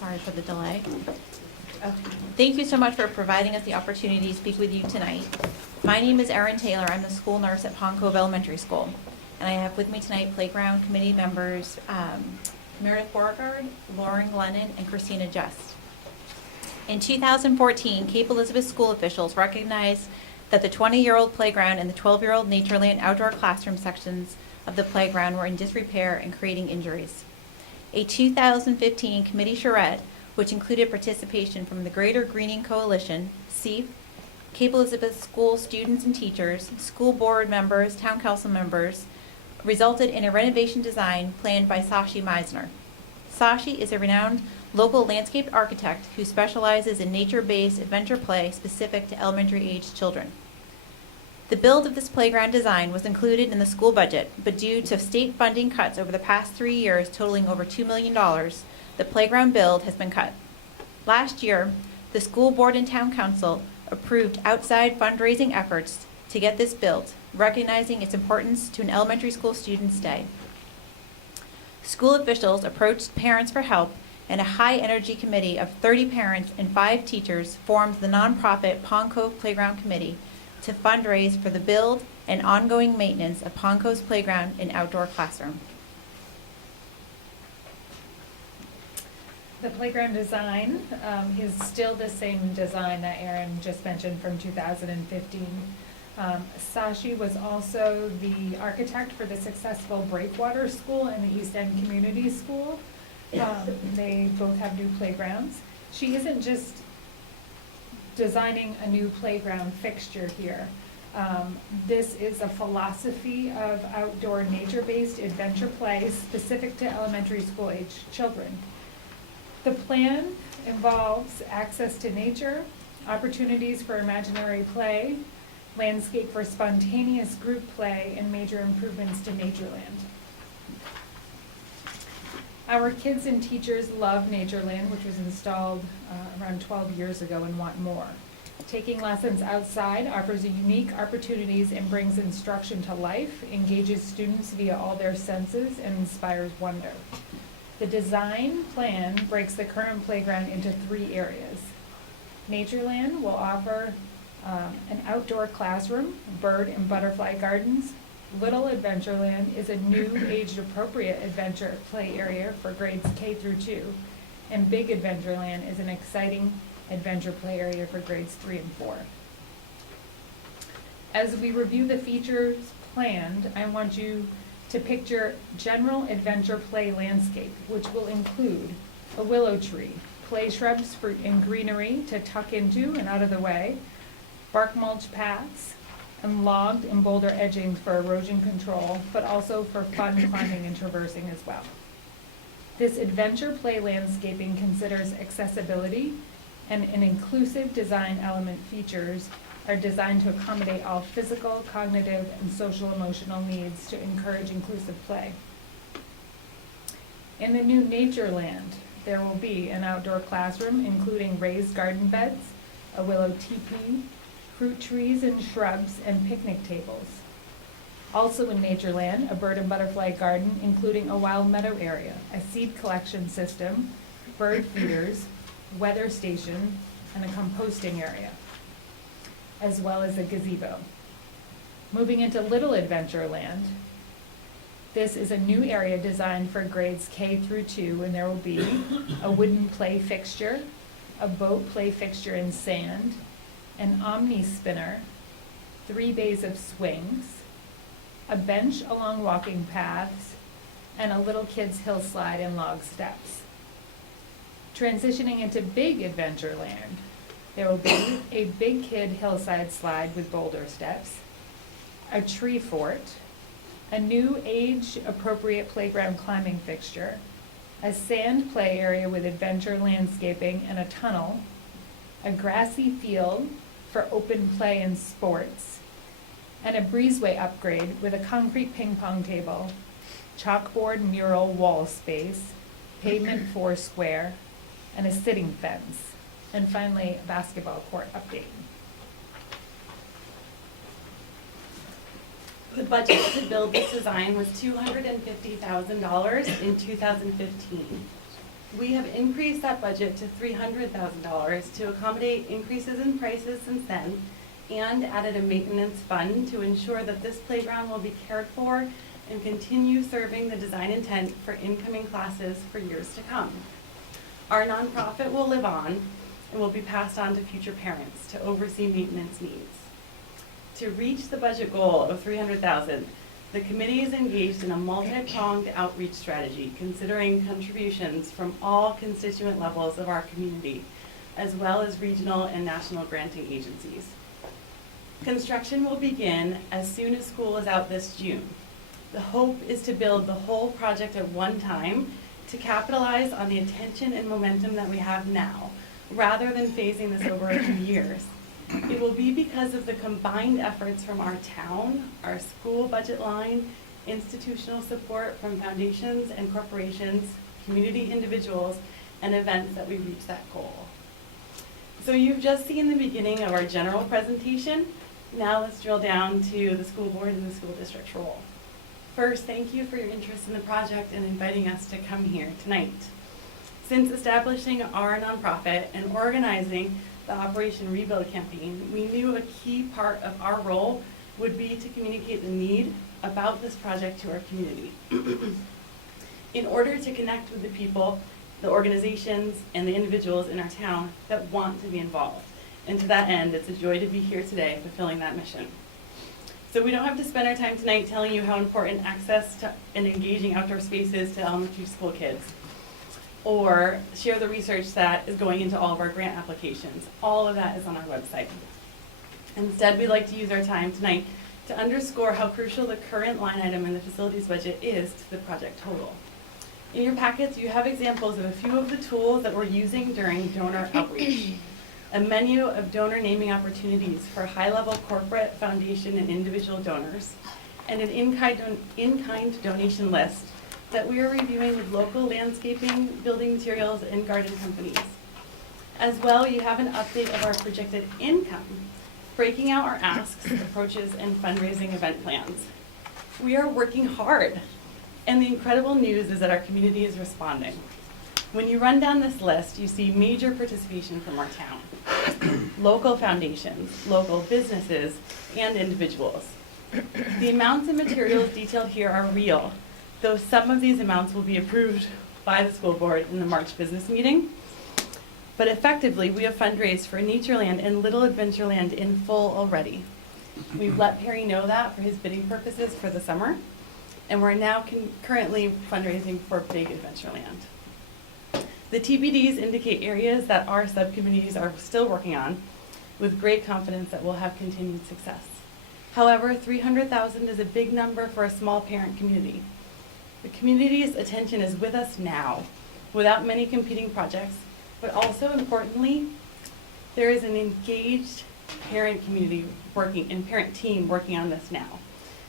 Sorry for the delay. Okay. Thank you so much for providing us the opportunity to speak with you tonight. My name is Erin Taylor. I'm the school nurse at Pond Cove Elementary School. And I have with me tonight playground committee members Meredith Beauregard, Lauren Glennon, and Christina Just. In 2014, Cape Elizabeth school officials recognized that the 20-year-old playground and the 12-year-old Natureland outdoor classroom sections of the playground were in disrepair and creating injuries. A 2015 committee charrette, which included participation from the Greater Greening Coalition, CEEF, Cape Elizabeth school students and teachers, school board members, town council members, resulted in a renovation design planned by Sashi Meisner. Sashi is a renowned local landscape architect who specializes in nature-based adventure play specific to elementary-aged children. The build of this playground design was included in the school budget, but due to state funding cuts over the past 3 years totaling over $2 million, the playground build has been cut. Last year, the school board and town council approved outside fundraising efforts to get this built, recognizing its importance to an elementary school student's day. School officials approached parents for help, and a high-energy committee of 30 parents and 5 teachers formed the nonprofit Pond Cove Playground Committee to fundraise for the build and ongoing maintenance of Pond Cove's playground and outdoor classroom. The playground design is still the same design that Erin just mentioned from 2015. Sashi was also the architect for the successful Breakwater School and the East End Community School. They both have new playgrounds. She isn't just designing a new playground fixture here. This is a philosophy of outdoor nature-based adventure play specific to elementary school age children. The plan involves access to nature, opportunities for imaginary play, landscape for spontaneous group play, and major improvements to Natureland. Our kids and teachers love Natureland, which was installed around 12 years ago, and want more. Taking lessons outside offers unique opportunities and brings instruction to life, engages students via all their senses, and inspires wonder. The design plan breaks the current playground into 3 areas. Natureland will offer an outdoor classroom, bird and butterfly gardens. Little Adventureland is a new age-appropriate adventure play area for grades K through 2. And Big Adventureland is an exciting adventure play area for grades 3 and 4. As we review the features planned, I want you to picture general adventure play landscape, which will include a willow tree, play shrubs, fruit and greenery to tuck into and out of the way, bark mulch paths, and logged and boulder edging for erosion control, but also for fun climbing and traversing as well. This adventure play landscaping considers accessibility, and an inclusive design element features are designed to accommodate all physical, cognitive, and social emotional needs to encourage inclusive play. In the new Natureland, there will be an outdoor classroom including raised garden beds, a willow teepee, fruit trees and shrubs, and picnic tables. Also in Natureland, a bird and butterfly garden including a wild meadow area, a seed collection system, bird feeders, weather station, and a composting area, as well as a gazebo. Moving into Little Adventureland, this is a new area designed for grades K through 2, and there will be a wooden play fixture, a boat play fixture in sand, an omni spinner, 3 bays of swings, a bench along walking paths, and a little kids hill slide and log steps. Transitioning into Big Adventureland, there will be a big kid hillside slide with boulder steps, a tree fort, a new age-appropriate playground climbing fixture, a sand play area with adventure landscaping and a tunnel, a grassy field for open play and sports, and a breezeway upgrade with a concrete ping pong table, chalkboard mural wall space, pavement foursquare, and a sitting fence. And finally, a basketball court update. The budget to build this design was $250,000 in 2015. We have increased that budget to $300,000 to accommodate increases in prices since then, and added a maintenance fund to ensure that this playground will be cared for and continue serving the design intent for incoming classes for years to come. Our nonprofit will live on and will be passed on to future parents to oversee maintenance needs. To reach the budget goal of $300,000, the committee is engaged in a multi-pronged outreach strategy, considering contributions from all constituent levels of our community, as well as regional and national granting agencies. Construction will begin as soon as school is out this June. The hope is to build the whole project at one time to capitalize on the attention and momentum that we have now, rather than phasing this over a few years. It will be because of the combined efforts from our town, our school budget line, institutional support from foundations and corporations, community individuals, and events that we reach that goal. So you've just seen the beginning of our general presentation. Now let's drill down to the school board and the school district's role. First, thank you for your interest in the project and inviting us to come here tonight. Since establishing our nonprofit and organizing the Operation Rebuild campaign, we knew a key part of our role would be to communicate the need about this project to our community. In order to connect with the people, the organizations, and the individuals in our town that want to be involved. And to that end, it's a joy to be here today fulfilling that mission. So we don't have to spend our time tonight telling you how important access to and engaging outdoor spaces to elementary school kids, or share the research that is going into all of our grant applications. All of that is on our website. Instead, we'd like to use our time tonight to underscore how crucial the current line item in the facilities budget is to the project total. In your packets, you have examples of a few of the tools that we're using during donor outreach. A menu of donor naming opportunities for high-level corporate, foundation, and individual donors, and an in-kind donation list that we are reviewing with local landscaping, building materials, and garden companies. As well, you have an update of our projected income, breaking out our asks, approaches, and fundraising event plans. We are working hard, and the incredible news is that our community is responding. When you run down this list, you see major participation from our town, local foundations, local businesses, and individuals. The amounts of materials detailed here are real, though some of these amounts will be approved by the school board in the March business meeting. But effectively, we have fundraised for Natureland and Little Adventureland in full already. We've let Perry know that for his bidding purposes for the summer, and we're now currently fundraising for Big Adventureland. The TBDs indicate areas that our subcommittees are still working on with great confidence that we'll have continued success. However, $300,000 is a big number for a small parent community. The community's attention is with us now, without many competing projects, but also importantly, there is an engaged parent community working and parent team working on this now.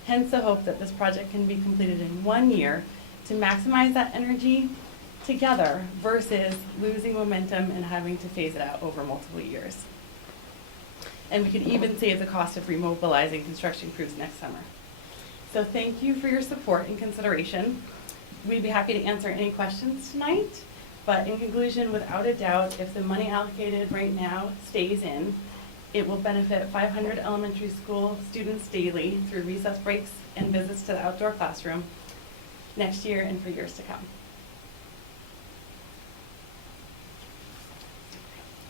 Hence the hope that this project can be completed in 1 year to maximize that energy together versus losing momentum and having to phase it out over multiple years. And we could even save the cost of remobilizing construction crews next summer. So thank you for your support and consideration. We'd be happy to answer any questions tonight, but in conclusion, without a doubt, if the money allocated right now stays in, it will benefit 500 elementary school students daily through recess breaks and visits to the outdoor classroom next year and for years to come.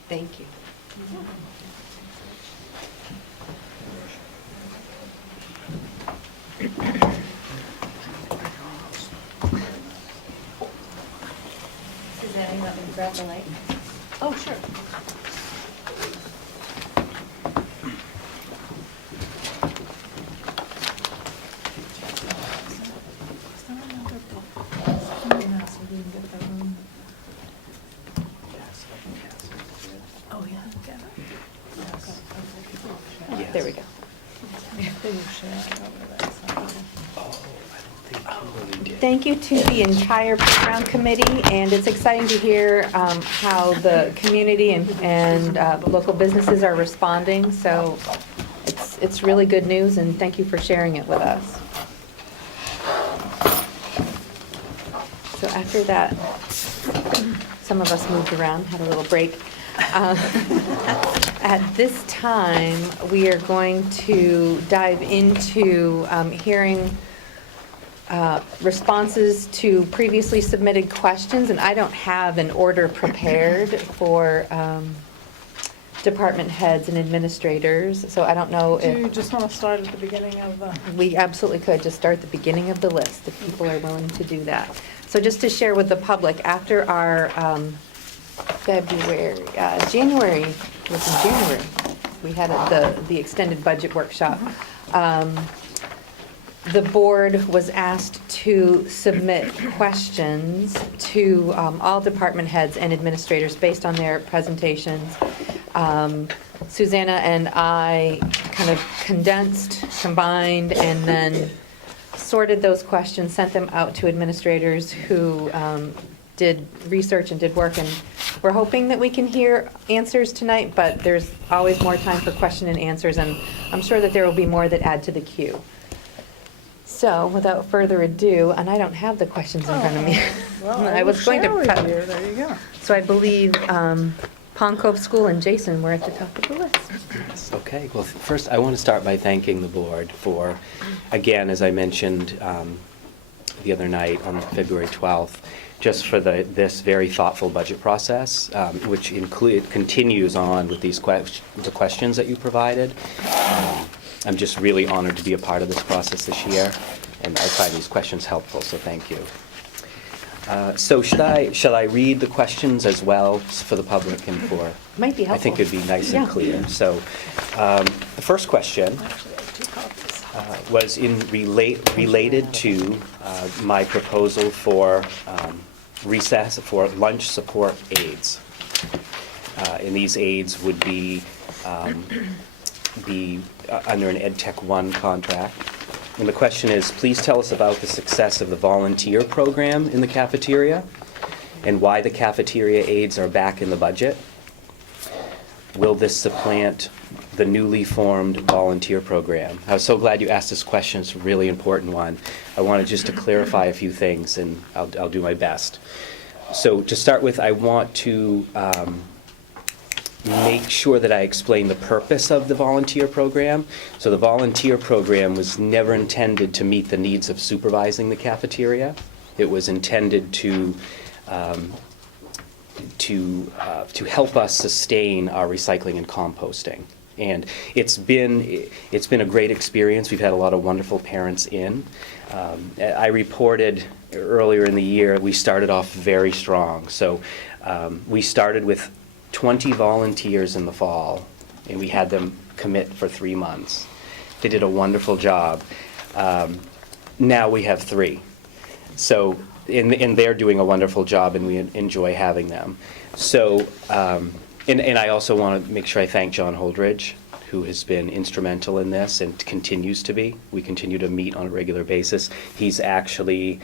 Thank you. Suzanne, you want me to grab the light? Oh, sure. There we go. Thank you to the entire playground committee, and it's exciting to hear how the community and local businesses are responding. So it's really good news, and thank you for sharing it with us. So after that, some of us moved around, had a little break. At this time, we are going to dive into hearing responses to previously submitted questions, and I don't have an order prepared for department heads and administrators, so I don't know Do you if, just want to start at the beginning of the? we absolutely could just start at the beginning of the list, if people are willing to do that. So just to share with the public, after our January, it was in January, we had the extended budget workshop. The board was asked to submit questions to all department heads and administrators based on their presentations. Susanna and I kind of condensed, combined, and then sorted those questions, sent them out to administrators who did research and did work, and we're hoping that we can hear answers tonight, but there's always more time for question and answers, and I'm sure that there will be more that add to the queue. So, without further ado, and I don't have the questions in front of me. Well, I was going to share with prep. you. There you go. So I believe Pond Cove School and Jason were at the top of the list. Okay, well, first, I want to start by thanking the board for, again, as I mentioned the other night on February 12th, just for this very thoughtful budget process, which continues on with these the questions that you provided. I'm just really honored to be a part of this process this year, and I find these questions helpful, so thank you. So shall I read the questions as well for the public and for? Might be I think helpful. it'd be nice and Yeah. clear. So the first question was related to my proposal for recess, for lunch support aides. And these aides would be under an Ed Tech 1 contract. And the question is, please tell us about the success of the volunteer program in the cafeteria and why the cafeteria aides are back in the budget. Will this supplant the newly formed volunteer program? I was so glad you asked this question. It's a really important one. I wanted just to clarify a few things, and I'll do my best. So to start with, I want to make sure that I explain the purpose of the volunteer program. So the volunteer program was never intended to meet the needs of supervising the cafeteria. It was intended to help us sustain our recycling and composting. And it's been a great experience. We've had a lot of wonderful parents in. I reported earlier in the year, we started off very strong. So we started with 20 volunteers in the fall, and we had them commit for 3 months. They did a wonderful job. Now we have 3. So, and they're doing a wonderful job, and we enjoy having them. So, and I also want to make sure I thank John Holdridge, who has been instrumental in this and continues to be. We continue to meet on a regular basis. He's actually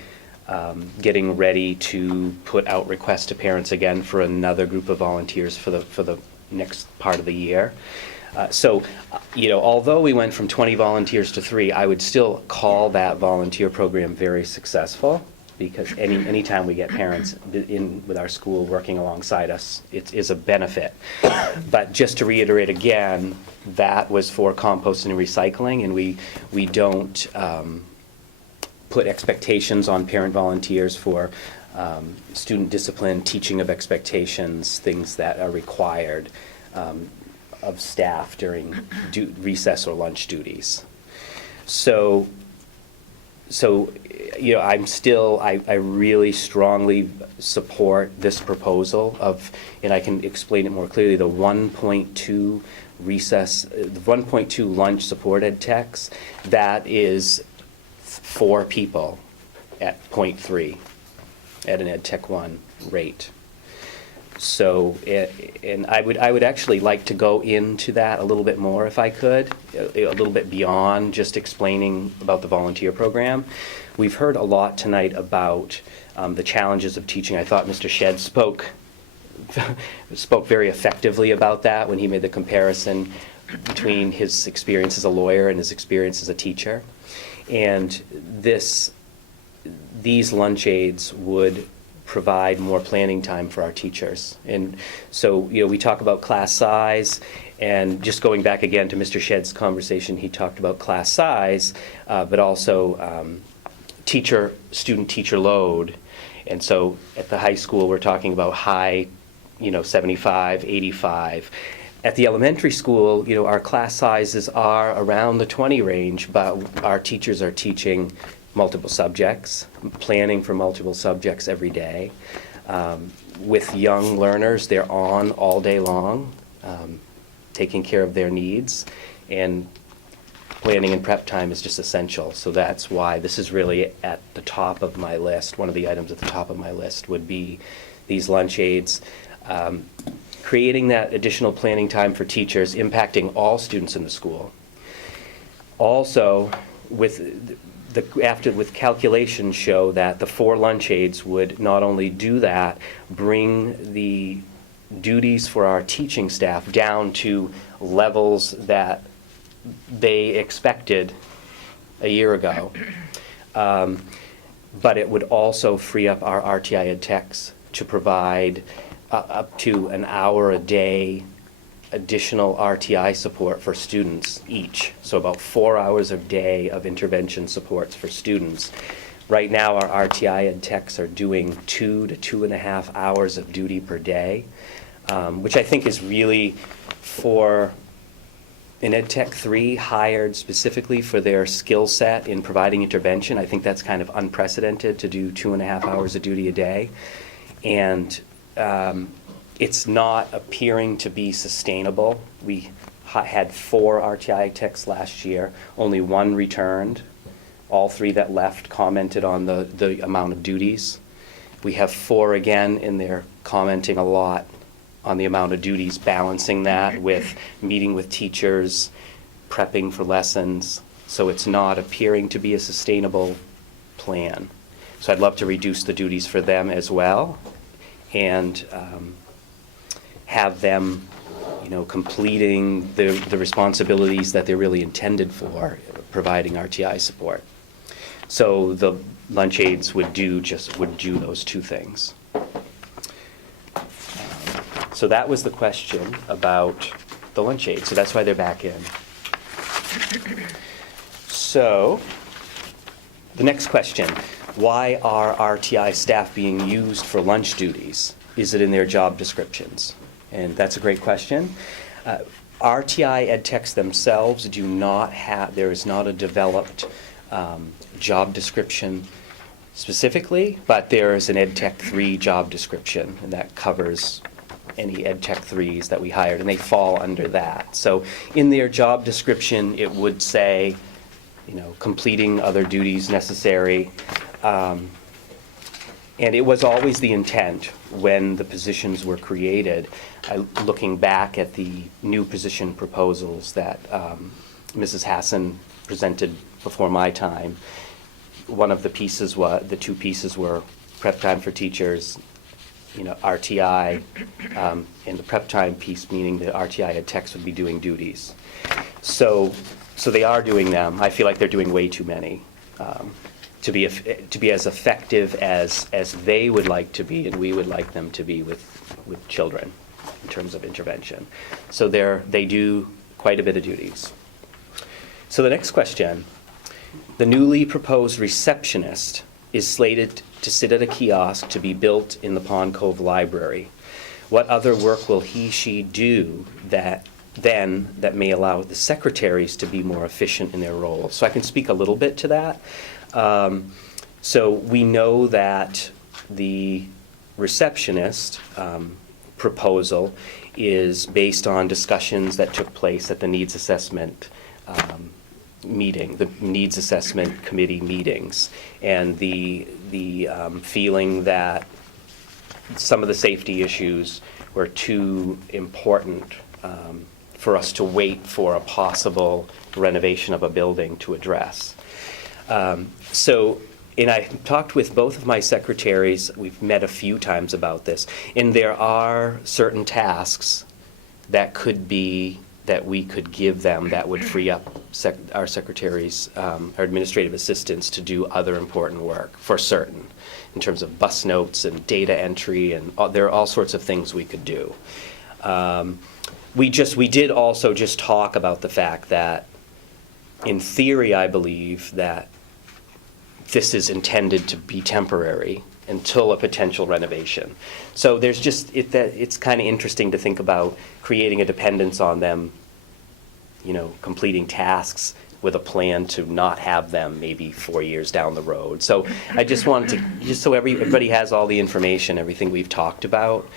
getting ready to put out requests to parents again for another group of volunteers for the next part of the year. So, although we went from 20 volunteers to 3, I would still call that volunteer program very successful, because anytime we get parents in with our school working alongside us, it is a benefit. But just to reiterate again, that was for composting and recycling, and we don't put expectations on parent volunteers for student discipline, teaching of expectations, things that are required of staff during recess or lunch duties. So I really strongly support this proposal of, and I can explain it more clearly, the 1.2 recess, the 1.2 lunch support ed techs. That is 4 people at 0.3 at an Ed Tech 1 rate. So, and I would actually like to go into that a little bit more if I could, a little bit beyond just explaining about the volunteer program. We've heard a lot tonight about the challenges of teaching. I thought Mr. Shedd spoke very effectively about that when he made the comparison between his experience as a lawyer and his experience as a teacher. And these lunch aids would provide more planning time for our teachers. And so, we talk about class size, and just going back again to Mr. Shedd's conversation, he talked about class size, but also student-teacher load. And so at the high school, we're talking about high, 75, 85. At the elementary school, our class sizes are around the 20 range, but our teachers are teaching multiple subjects, planning for multiple subjects every day. With young learners, they're on all day long, taking care of their needs, and planning and prep time is just essential. So that's why this is really at the top of my list. One of the items at the top of my list would be these lunch aids. Creating that additional planning time for teachers, impacting all students in the school. Also, with calculations show that the 4 lunch aids would not only do that, bring the duties for our teaching staff down to levels that they expected a year ago. But it would also free up our RTI ed techs to provide up to an hour a day additional RTI support for students each. So about 4 hours a day of intervention supports for students. Right now, our RTI ed techs are doing 2 to 2.5 hours of duty per day, which I think is really for an Ed Tech 3 hired specifically for their skill set in providing intervention. I think that's kind of unprecedented to do 2.5 hours of duty a day. And it's not appearing to be sustainable. We had 4 RTI techs last year. Only 1 returned. All 3 that left commented on the amount of duties. We have 4 again, and they're commenting a lot on the amount of duties, balancing that with meeting with teachers, prepping for lessons. So it's not appearing to be a sustainable plan. So I'd love to reduce the duties for them as well, and have them, completing the responsibilities that they're really intended for, providing RTI support. So the lunch aids would do those 2 things. So that was the question about the lunch aids. So that's why they're back in. So the next question, why are RTI staff being used for lunch duties? Is it in their job descriptions? And that's a great question. RTI ed techs themselves do not have, there is not a developed job description specifically, but there is an Ed Tech 3 job description, and that covers any Ed Tech 3s that we hired, and they fall under that. So in their job description, it would say, completing other duties necessary. And it was always the intent when the positions were created, looking back at the new position proposals that Mrs. Hassan presented before my time. One of the 2 pieces were prep time for teachers, RTI, and the prep time piece, meaning the RTI ed techs would be doing duties. So they are doing them. I feel like they're doing way too many to be as effective as they would like to be, and we would like them to be with children in terms of intervention. So they do quite a bit of duties. So the next question, the newly proposed receptionist is slated to sit at a kiosk to be built in the Pond Cove Library. What other work will she do that may allow the secretaries to be more efficient in their roles? So I can speak a little bit to that. So we know that the receptionist proposal is based on discussions that took place at the needs assessment meeting, the needs assessment committee meetings, and the feeling that some of the safety issues were too important for us to wait for a possible renovation of a building to address. And I talked with both of my secretaries, we've met a few times about this, and there are certain tasks that we could give them that would free up our secretaries, our administrative assistants to do other important work, for certain, in terms of bus notes and data entry, and there are all sorts of things we could do. We did also just talk about the fact that, in theory, I believe that this is intended to be temporary until a potential renovation. So there's just, it's kind of interesting to think about creating a dependence on them, completing tasks with a plan to not have them maybe 4 years down the road. So I just wanted to, just so everybody has all the information, everything we've talked about,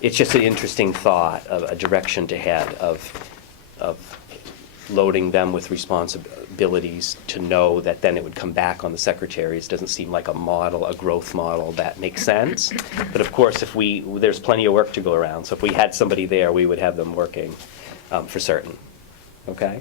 it's just an interesting thought, of a direction to head of loading them with responsibilities to know that then it would come back on the secretaries. Doesn't seem like a growth model that makes sense. But of course, there's plenty of work to go around. So if we had somebody there, we would have them working for certain. Okay?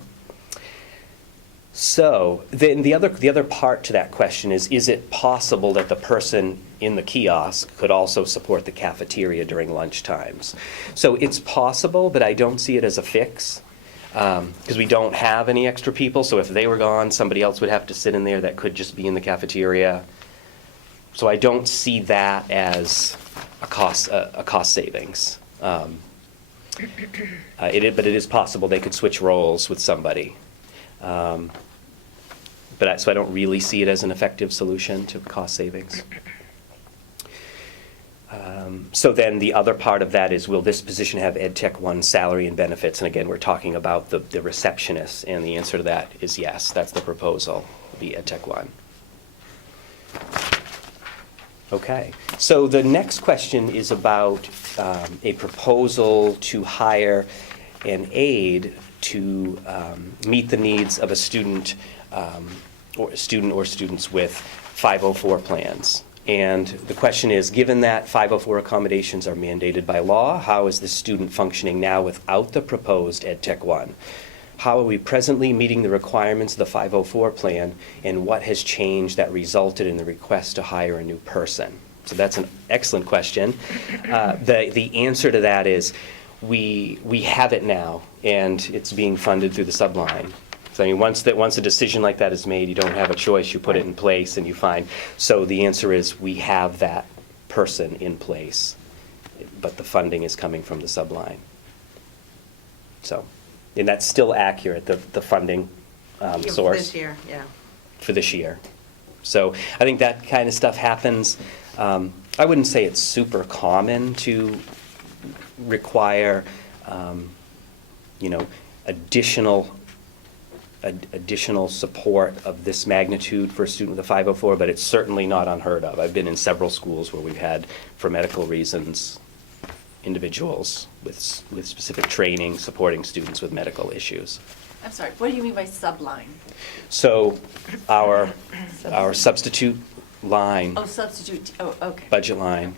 So then the other part to that question is it possible that the person in the kiosk could also support the cafeteria during lunch times? So it's possible, but I don't see it as a fix. Because we don't have any extra people, so if they were gone, somebody else would have to sit in there that could just be in the cafeteria. So I don't see that as a cost savings. But it is possible they could switch roles with somebody. So I don't really see it as an effective solution to cost savings. So then the other part of that is, will this position have Ed Tech 1 salary and benefits? And again, we're talking about the receptionist, and the answer to that is yes. That's the proposal, the Ed Tech 1. Okay, so the next question is about a proposal to hire an aide to meet the needs of a student or students with 504 plans. And the question is, given that 504 accommodations are mandated by law, how is the student functioning now without the proposed Ed Tech 1? How are we presently meeting the requirements of the 504 plan, and what has changed that resulted in the request to hire a new person? So that's an excellent question. The answer to that is we have it now, and it's being funded through the subline. So I mean, once a decision like that is made, you don't have a choice. You put it in place, and you find. So the answer is we have that person in place, but the funding is coming from the subline. So, and that's still accurate. The funding source For this year, yeah. for this year. So I think that kind of stuff happens. I wouldn't say it's super common to require, additional support of this magnitude for a student with a 504, but it's certainly not unheard of. I've been in several schools where we've had, for medical reasons, individuals with specific training supporting students with medical issues. I'm sorry, what do you mean by subline? So our substitute line, Oh, substitute, okay. budget line,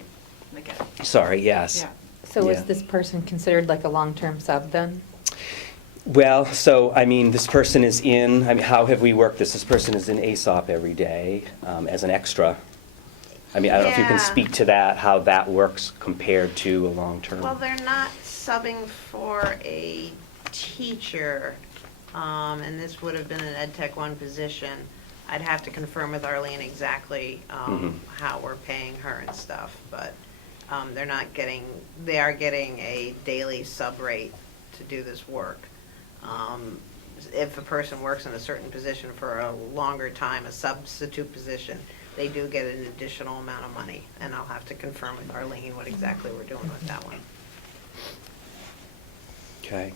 I get it. sorry, yes. Yeah. So Yeah. is this person considered like a long-term sub then? Well, so, I mean, this person is how have we worked this? This person is in ASOP every day as an extra. I mean, I don't know if you can Yeah. speak to that, how that works compared to a long-term. Well, they're not subbing for a teacher, and this would have been an Ed Tech 1 position. I'd have to confirm with Arlene exactly how we're paying her and stuff, but they are getting a daily sub rate to do this work. If a person works in a certain position for a longer time, a substitute position, they do get an additional amount of money, and I'll have to confirm with Arlene what exactly we're doing with that one. Okay.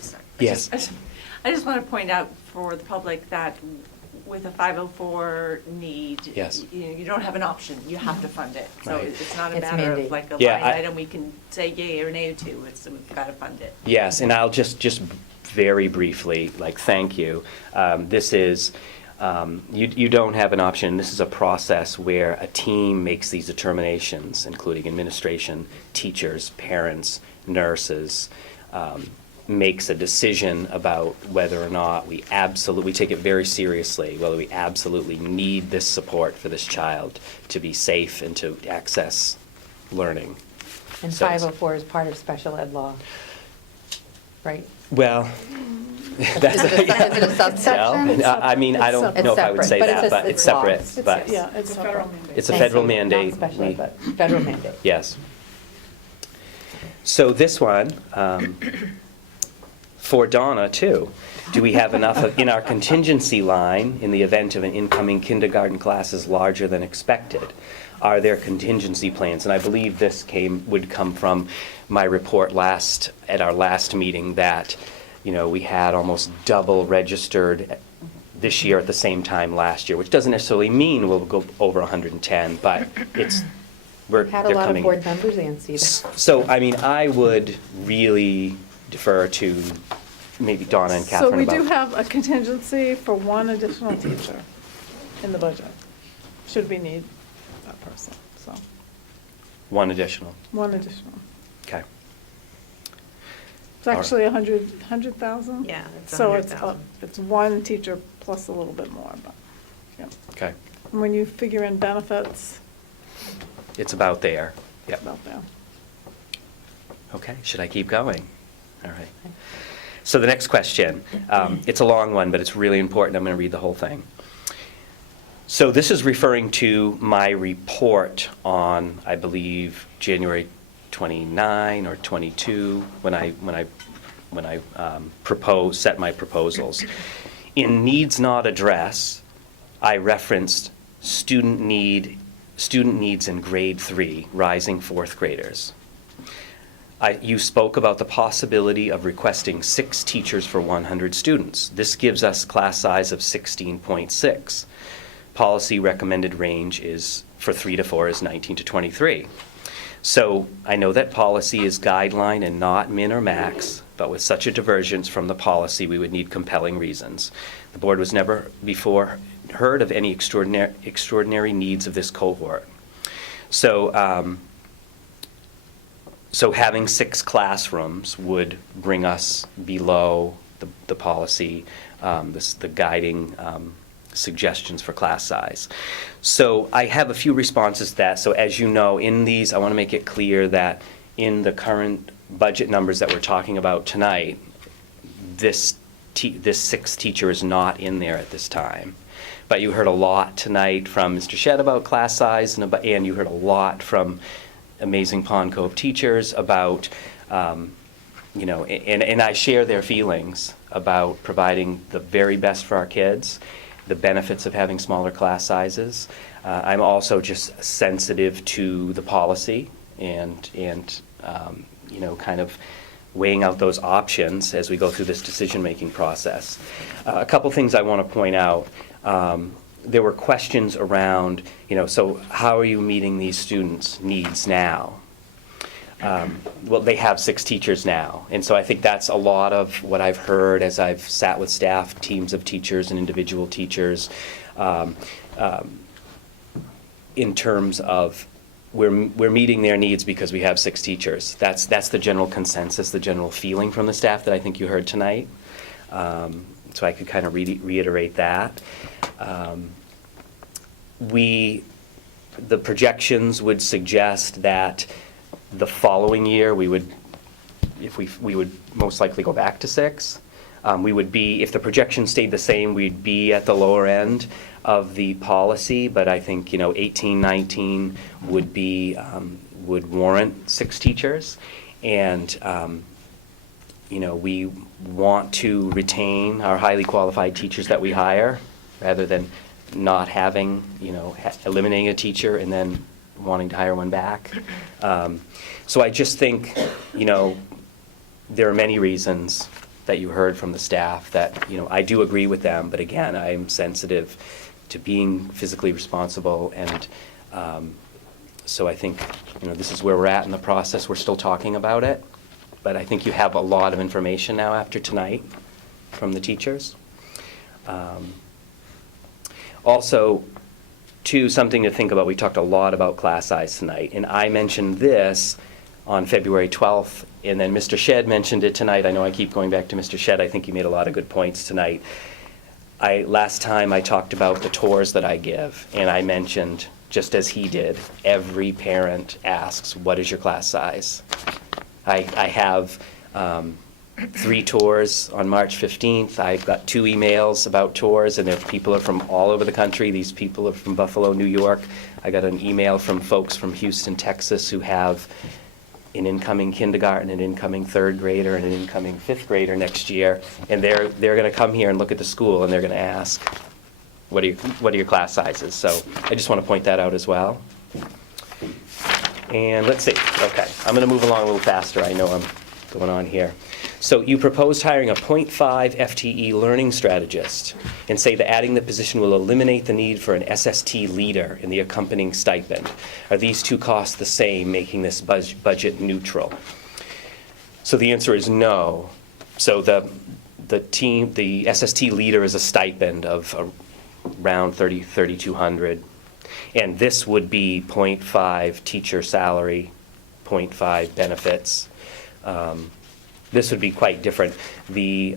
Sorry. Yes. I just want to point out for the public that with a 504 need, Yes. you don't have an option, you have to fund it. So Right. it's not a It's matter mandate. of like a Yeah, line item we can say yay or nay to, we've got to fund it. Yes, and I'll just very briefly, thank you. This is You don't have an option. This is a process where a team makes these determinations, including administration, teachers, parents, nurses, makes a decision about whether or not we take it very seriously, whether we absolutely need this support for this child to be safe and to access learning. And So it's- 504 is part of special ed law, right? Well, Is it a subsection? well, I mean, I don't It's know if I would say separate, but that, it's but a- it's it's law. separate, but Yeah, it's It's a separate. federal mandate. it's a Thank federal you. mandate. Not special ed, We- but federal mandate. Yes. So this one, for Donna, too. Do we have enough in our contingency line in the event of an incoming kindergarten class is larger than expected? Are there contingency plans? And I believe this would come from my report at our last meeting, that, we had almost double registered this year at the same time last year, which doesn't necessarily mean we'll go over 110, but Had a they're lot of coming. board members answer that. So, I mean, I would really defer to maybe Donna and Catherine So we about. do have a contingency for one additional teacher in the budget, should we need that person, so, One additional, one additional. okay. It's actually 100,000? Yeah, it's So 100,000. it's one teacher plus a little bit more, but, yeah. Okay, And when you figure in benefits, it's about there, it's yep. about there. Okay, should I keep going? All right. So the next question, it's a long one, but it's really important. I'm going to read the whole thing. So this is referring to my report on, I believe, January 29 or 22, when I set my proposals. In needs not addressed, I referenced student needs in grade 3, rising 4th graders. You spoke about the possibility of requesting 6 teachers for 100 students. This gives us class size of 16.6. Policy recommended range is for 3 to 4 is 19 to 23. So I know that policy is guideline and not min or max, but with such a divergence from the policy, we would need compelling reasons. The board was never before heard of any extraordinary needs of this cohort. So, so having 6 classrooms would bring us below the policy, the guiding suggestions for class size. So I have a few responses to that. So as you know, in these, I want to make it clear that in the current budget numbers that we're talking about tonight, this 6th teacher is not in there at this time. But you heard a lot tonight from Mr. Shedd about class size, and you heard a lot from Amazing Pond Cove teachers about, and I share their feelings about providing the very best for our kids, the benefits of having smaller class sizes. I'm also just sensitive to the policy and kind of weighing out those options as we go through this decision-making process. A couple things I want to point out. There were questions around, so how are you meeting these students' needs now? Well, they have 6 teachers now, and so I think that's a lot of what I've heard as I've sat with staff, teams of teachers and individual teachers, in terms of we're meeting their needs because we have 6 teachers. That's the general consensus, the general feeling from the staff that I think you heard tonight. So I could kind of reiterate that. The projections would suggest that the following year, we would most likely go back to 6. If the projection stayed the same, we'd be at the lower end of the policy, but I think, 18, 19 would warrant 6 teachers. And, we want to retain our highly qualified teachers that we hire, rather than not having, eliminating a teacher and then wanting to hire one back. So I just think, there are many reasons that you heard from the staff that, I do agree with them, but again, I'm sensitive to being physically responsible, and so I think, this is where we're at in the process. We're still talking about it, but I think you have a lot of information now after tonight from the teachers. Also, too, something to think about, we talked a lot about class size tonight, and I mentioned this on February 12th, and then Mr. Shedd mentioned it tonight. I know I keep going back to Mr. Shedd. I think he made a lot of good points tonight. Last time I talked about the tours that I give, and I mentioned, just as he did, every parent asks, what is your class size? I have 3 tours on March 15th. I've got 2 emails about tours, and people are from all over the country. These people are from Buffalo, New York. I got an email from folks from Houston, Texas, who have an incoming kindergarten, an incoming 3rd grader, and an incoming 5th grader next year. And they're going to come here and look at the school, and they're going to ask, what are your class sizes? So I just want to point that out as well. And let's see. Okay, I'm going to move along a little faster. I know I'm going on here. So you proposed hiring a 0.5 FTE learning strategist and say that adding the position will eliminate the need for an SST leader in the accompanying stipend. Are these two costs the same, making this budget neutral? So the answer is no. So the SST leader is a stipend of around $3,200, and this would be 0.5 teacher salary, 0.5 benefits. This would be quite different. The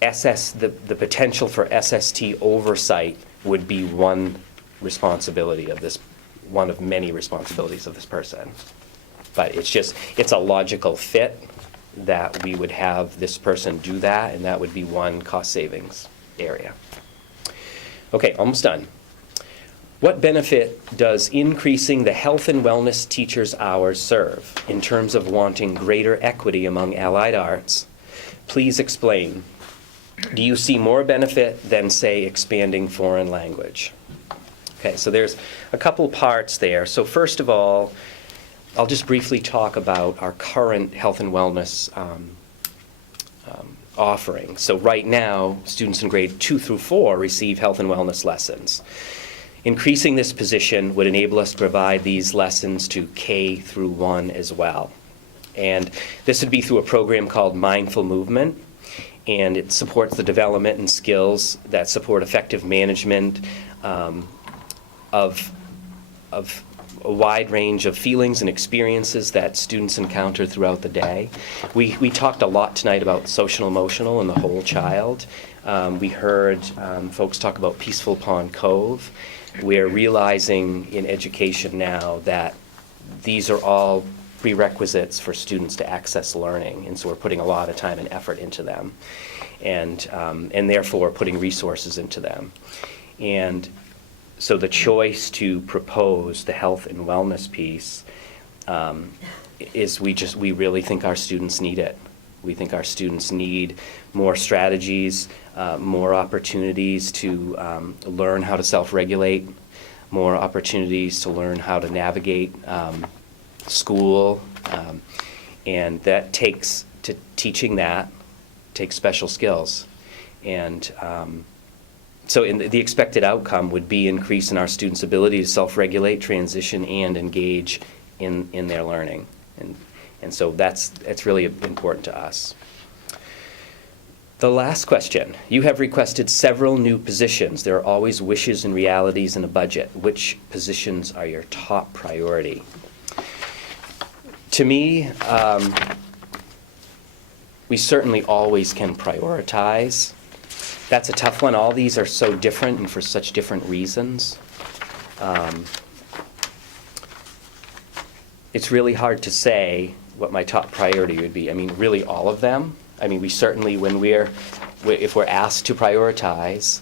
potential for SST oversight would be one responsibility of this, one of many responsibilities of this person. But it's a logical fit that we would have this person do that, and that would be one cost savings area. Okay, almost done. What benefit does increasing the health and wellness teachers' hours serve in terms of wanting greater equity among allied arts? Please explain. Do you see more benefit than, say, expanding foreign language? Okay, so there's a couple parts there. So first of all, I'll just briefly talk about our current health and wellness offering. So right now, students in grade 2 through 4 receive health and wellness lessons. Increasing this position would enable us to provide these lessons to K through 1 as well. And this would be through a program called Mindful Movement, and it supports the development and skills that support effective management of a wide range of feelings and experiences that students encounter throughout the day. We talked a lot tonight about social emotional and the whole child. We heard folks talk about Peaceful Pond Cove. We're realizing in education now that these are all prerequisites for students to access learning, and so we're putting a lot of time and effort into them, and therefore putting resources into them. And so the choice to propose the health and wellness piece is we really think our students need it. We think our students need more strategies, more opportunities to learn how to self-regulate, more opportunities to learn how to navigate school, and that teaching that takes special skills. And so the expected outcome would be increase in our students' ability to self-regulate, transition, and engage in their learning. And so that's really important to us. The last question. You have requested several new positions. There are always wishes and realities in a budget. Which positions are your top priority? To me, we certainly always can prioritize. That's a tough one. All these are so different and for such different reasons. It's really hard to say what my top priority would be. I mean, really all of them. I mean, we certainly, if we're asked to prioritize,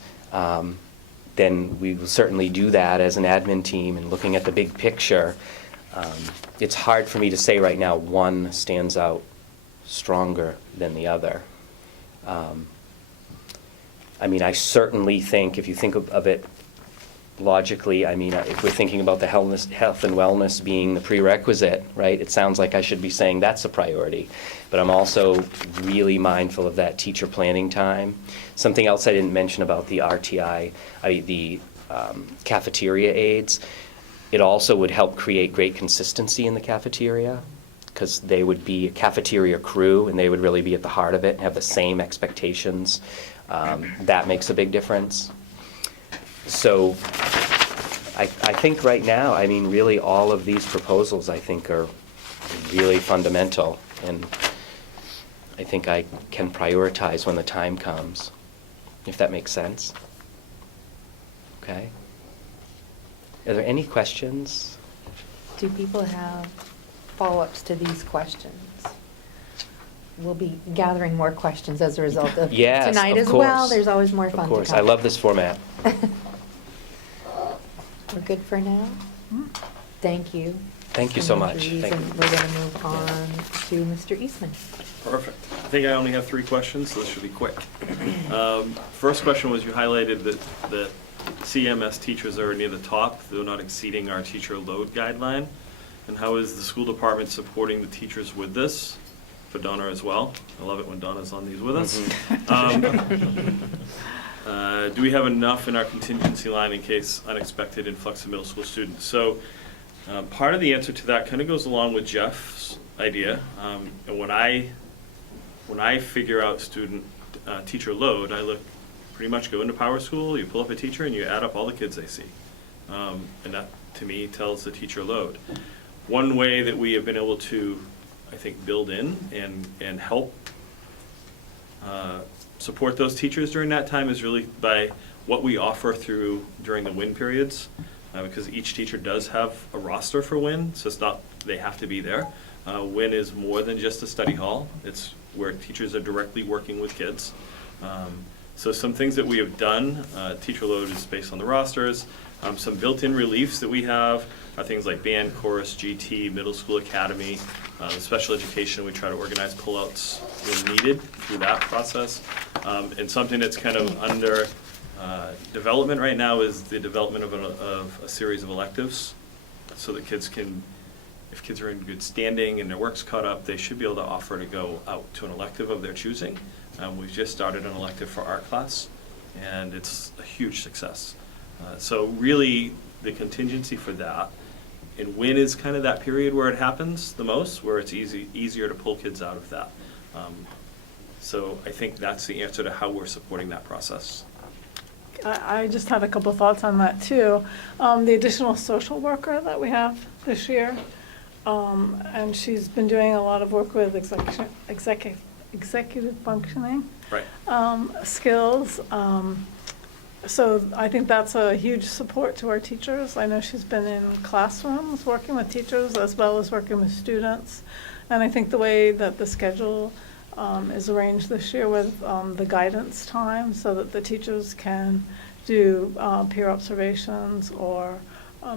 then we will certainly do that as an admin team and looking at the big picture. It's hard for me to say right now one stands out stronger than the other. I mean, I certainly think, if you think of it logically, I mean, if we're thinking about the health and wellness being the prerequisite, right, it sounds like I should be saying that's a priority. But I'm also really mindful of that teacher planning time. Something else I didn't mention about the RTI, the cafeteria aides, it also would help create great consistency in the cafeteria, because they would be a cafeteria crew and they would really be at the heart of it and have the same expectations. That makes a big difference. So I think right now, I mean, really, all of these proposals, I think, are really fundamental, and I think I can prioritize when the time comes, if that makes sense. Okay? Are there any questions? Do people have follow-ups to these questions? We'll be gathering more questions as a result of Yes, tonight of as well. course. There's always more Of fun to come. course, I love this format. We're good for now? Thank you. Thank you so Mr. much. Reeves, Thank and you. we're going to move on to Mr. Eastman. Perfect. I think I only have 3 questions, so this should be quick. First question was, you highlighted that CMS teachers are near the top, though not exceeding our teacher load guideline. And how is the school department supporting the teachers with this? For Donna as well. I love it when Donna's on these with us. Do we have enough in our contingency line in case unexpected influx of middle school students? So part of the answer to that kind of goes along with Jeff's idea. And when I figure out student teacher load, I pretty much go into Power School, you pull up a teacher and you add up all the kids they see. And that, to me, tells the teacher load. One way that we have been able to, I think, build in and help support those teachers during that time is really by what we offer during the WIN periods, because each teacher does have a roster for WIN, so it's not they have to be there. WIN is more than just a study hall. It's where teachers are directly working with kids. So some things that we have done, teacher load is based on the rosters. Some built-in reliefs that we have are things like band, chorus, GT, middle school academy, the special education. We try to organize pullouts when needed through that process. And something that's kind of under development right now is the development of a series of electives, so that kids can, if kids are in good standing and their work's caught up, they should be able to offer to go out to an elective of their choosing. We've just started an elective for art class, and it's a huge success. So really, the contingency for that, and WIN is kind of that period where it happens the most, where it's easier to pull kids out of that. So I think that's the answer to how we're supporting that process. I just had a couple thoughts on that too. The additional social worker that we have this year, and she's been doing a lot of work with executive functioning Right. skills. So I think that's a huge support to our teachers. I know she's been in classrooms working with teachers as well as working with students. And I think the way that the schedule is arranged this year with the guidance time, so that the teachers can do peer observations or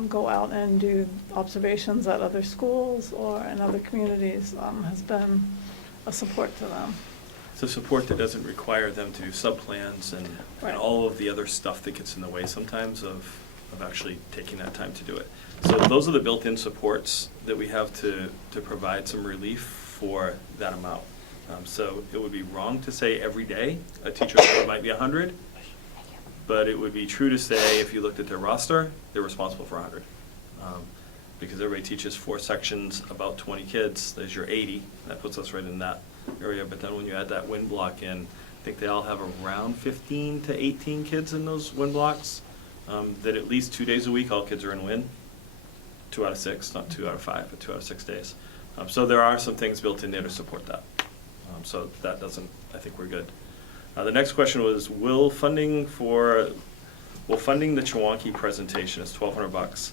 go out and do observations at other schools or in other communities, has been a support to them. It's a support that doesn't require them to do sub-plans and Right. all of the other stuff that gets in the way sometimes of actually taking that time to do it. So those are the built-in supports that we have to provide some relief for that amount. So it would be wrong to say every day a teacher load might be 100, but it would be true to say if you looked at their roster, they're responsible for 100. Because everybody teaches 4 sections, about 20 kids, there's your 80, that puts us right in that area. But then when you add that WIN block in, I think they all have around 15 to 18 kids in those WIN blocks, that at least 2 days a week, all kids are in WIN. 2 out of 6, not 2 out of 5, but 2 out of 6 days. So there are some things built in there to support that. So that doesn't, I think we're good. The next question was, will funding the Chewonki presentation, it's $1,200,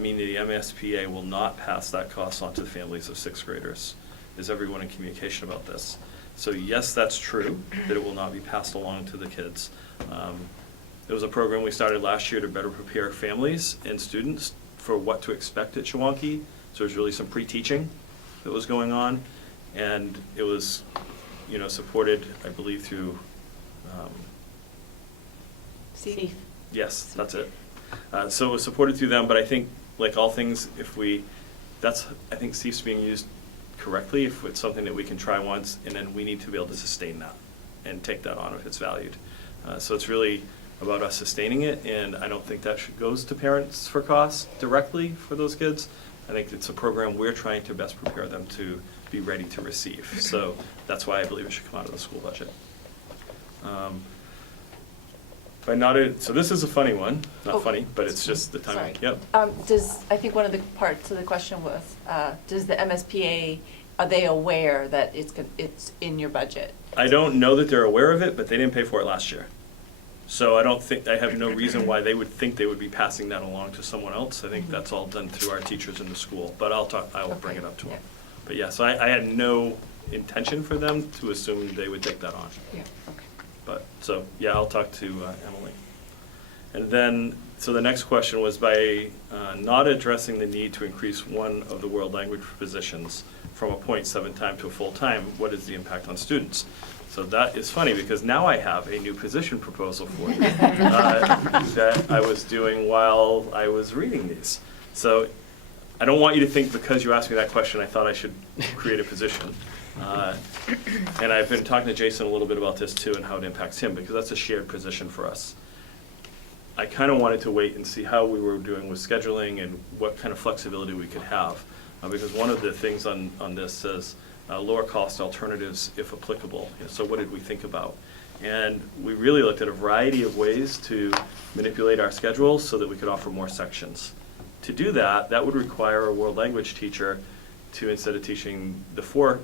mean that the MSPA will not pass that cost on to the families of 6th graders? Is everyone in communication about this? So yes, that's true, that it will not be passed along to the kids. It was a program we started last year to better prepare families and students for what to expect at Chewonki. So there's really some pre-teaching that was going on, and it was, supported, I believe, through. See. Yes, that's it. So it was supported through them, but I think, like all things, I think CEIF's being used correctly if it's something that we can try once, and then we need to be able to sustain that and take that on if it's valued. So it's really about us sustaining it, and I don't think that goes to parents for cost directly for those kids. I think it's a program we're trying to best prepare them to be ready to receive. So that's why I believe it should come out of the school budget. By not, so this is a funny one, not Oh, funny, but it's just the timing. Sorry. Yep. Does, I think one of the parts of the question was, does the MSPA, are they aware that it's in your budget? I don't know that they're aware of it, but they didn't pay for it last year. So I have no reason why they would think they would be passing that along to someone else. I think that's all done through our teachers in the school, but I will bring it up to them. But yes, I had no intention for them to assume they would take that on. Yeah, okay. But, so, yeah, I'll talk to Emily. And then, so the next question was by not addressing the need to increase one of the world language positions from a 0.7 time to a full time, what is the impact on students? So that is funny, because now I have a new position proposal for you that I was doing while I was reading these. So I don't want you to think because you asked me that question, I thought I should create a position. And I've been talking to Jason a little bit about this too and how it impacts him, because that's a shared position for us. I kind of wanted to wait and see how we were doing with scheduling and what kind of flexibility we could have. Because one of the things on this says lower cost alternatives if applicable. So what did we think about? And we really looked at a variety of ways to manipulate our schedule so that we could offer more sections. To do that, that would require a world language teacher to, instead of teaching the 4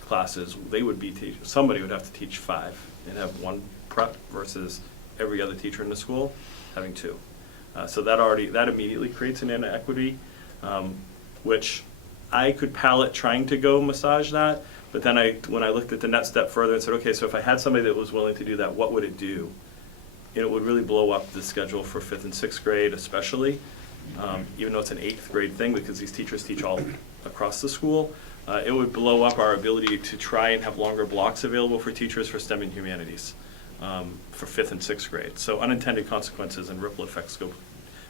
classes, they would be somebody would have to teach 5 and have 1 prep versus every other teacher in the school having 2. So that immediately creates an inequity, which I could palate trying to go massage that, but then when I looked at the next step further and said, okay, so if I had somebody that was willing to do that, what would it do? And it would really blow up the schedule for 5th and 6th grade especially, even though it's an 8th grade thing because these teachers teach all across the school. It would blow up our ability to try and have longer blocks available for teachers for STEM and humanities for 5th and 6th grade. So unintended consequences and ripple effects go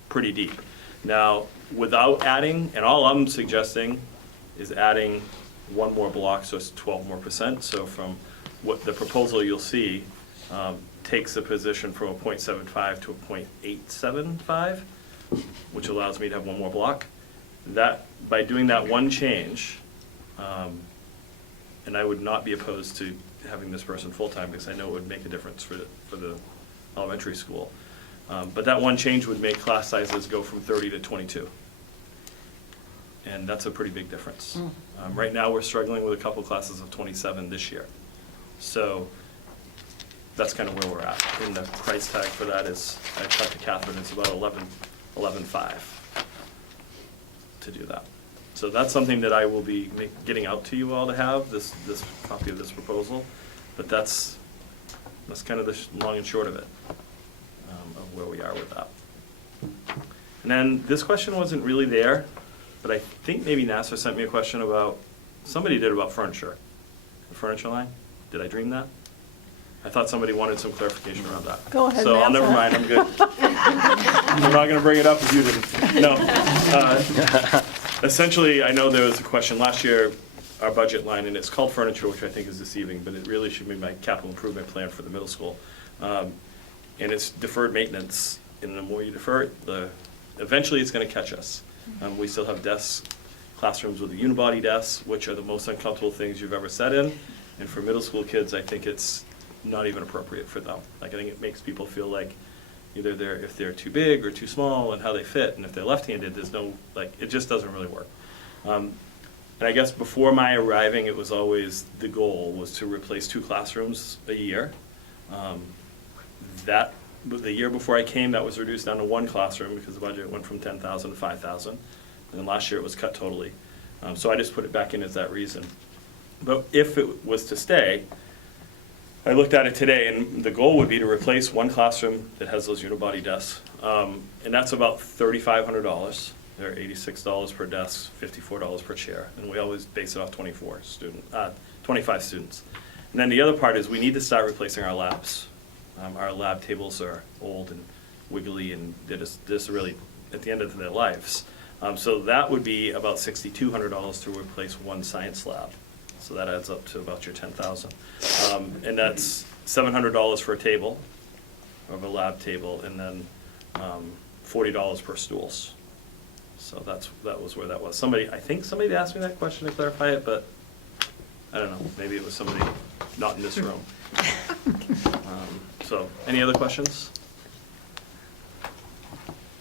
pretty deep. Now, without adding, and all I'm suggesting is adding 1 more block, so it's 12%. So from what the proposal you'll see takes a position from a 0.75 to a 0.875, which allows me to have 1 more block. That, by doing that one change, and I would not be opposed to having this person full-time because I know it would make a difference for the elementary school. But that one change would make class sizes go from 30 to 22. And that's a pretty big difference. Right now, we're struggling with a couple classes of 27 this year. So that's kind of where we're at. And the price tag for that is, I talked to Catherine, it's about $11,500 to do that. So that's something that I will be getting out to you all to have, this copy of this proposal. But that's kind of the long and short of it. Of where we are with that. And then this question wasn't really there, but I think maybe NASA sent me a question about, somebody did about furniture, the furniture line. Did I dream that? I thought somebody wanted some clarification around that. Go ahead, So NASA. never mind, I'm good. I'm not gonna bring it up if you didn't. No. Essentially, I know there was a question last year, our budget line, and it's called furniture, which I think is deceiving, but it really should be my capital improvement plan for the middle school. And it's deferred maintenance, and the more you defer it, eventually it's gonna catch us. We still have desks, classrooms with the unibody desks, which are the most uncomfortable things you've ever sat in. And for middle school kids, I think it's not even appropriate for them. Like, I think it makes people feel like either if they're too big or too small and how they fit, and if they're left-handed, there's no, it just doesn't really work. And I guess before my arriving, it was always, the goal was to replace 2 classrooms a year. The year before I came, that was reduced down to 1 classroom because the budget went from 10,000 to 5,000. And then last year it was cut totally. So I just put it back in as that reason. But if it was to stay, I looked at it today, and the goal would be to replace 1 classroom that has those unibody desks. And that's about $3,500. They're $86 per desk, $54 per chair. And we always base it off 25 students. And then the other part is we need to start replacing our labs. Our lab tables are old and wiggly, and they're just really at the end of their lives. So that would be about $6,200 to replace 1 science lab. So that adds up to about your $10,000. And that's $700 for a table, of a lab table, and then $40 per stools. So that was where that was. I think somebody asked me that question to clarify it, but I don't know, maybe it was somebody not in this room. So, any other questions?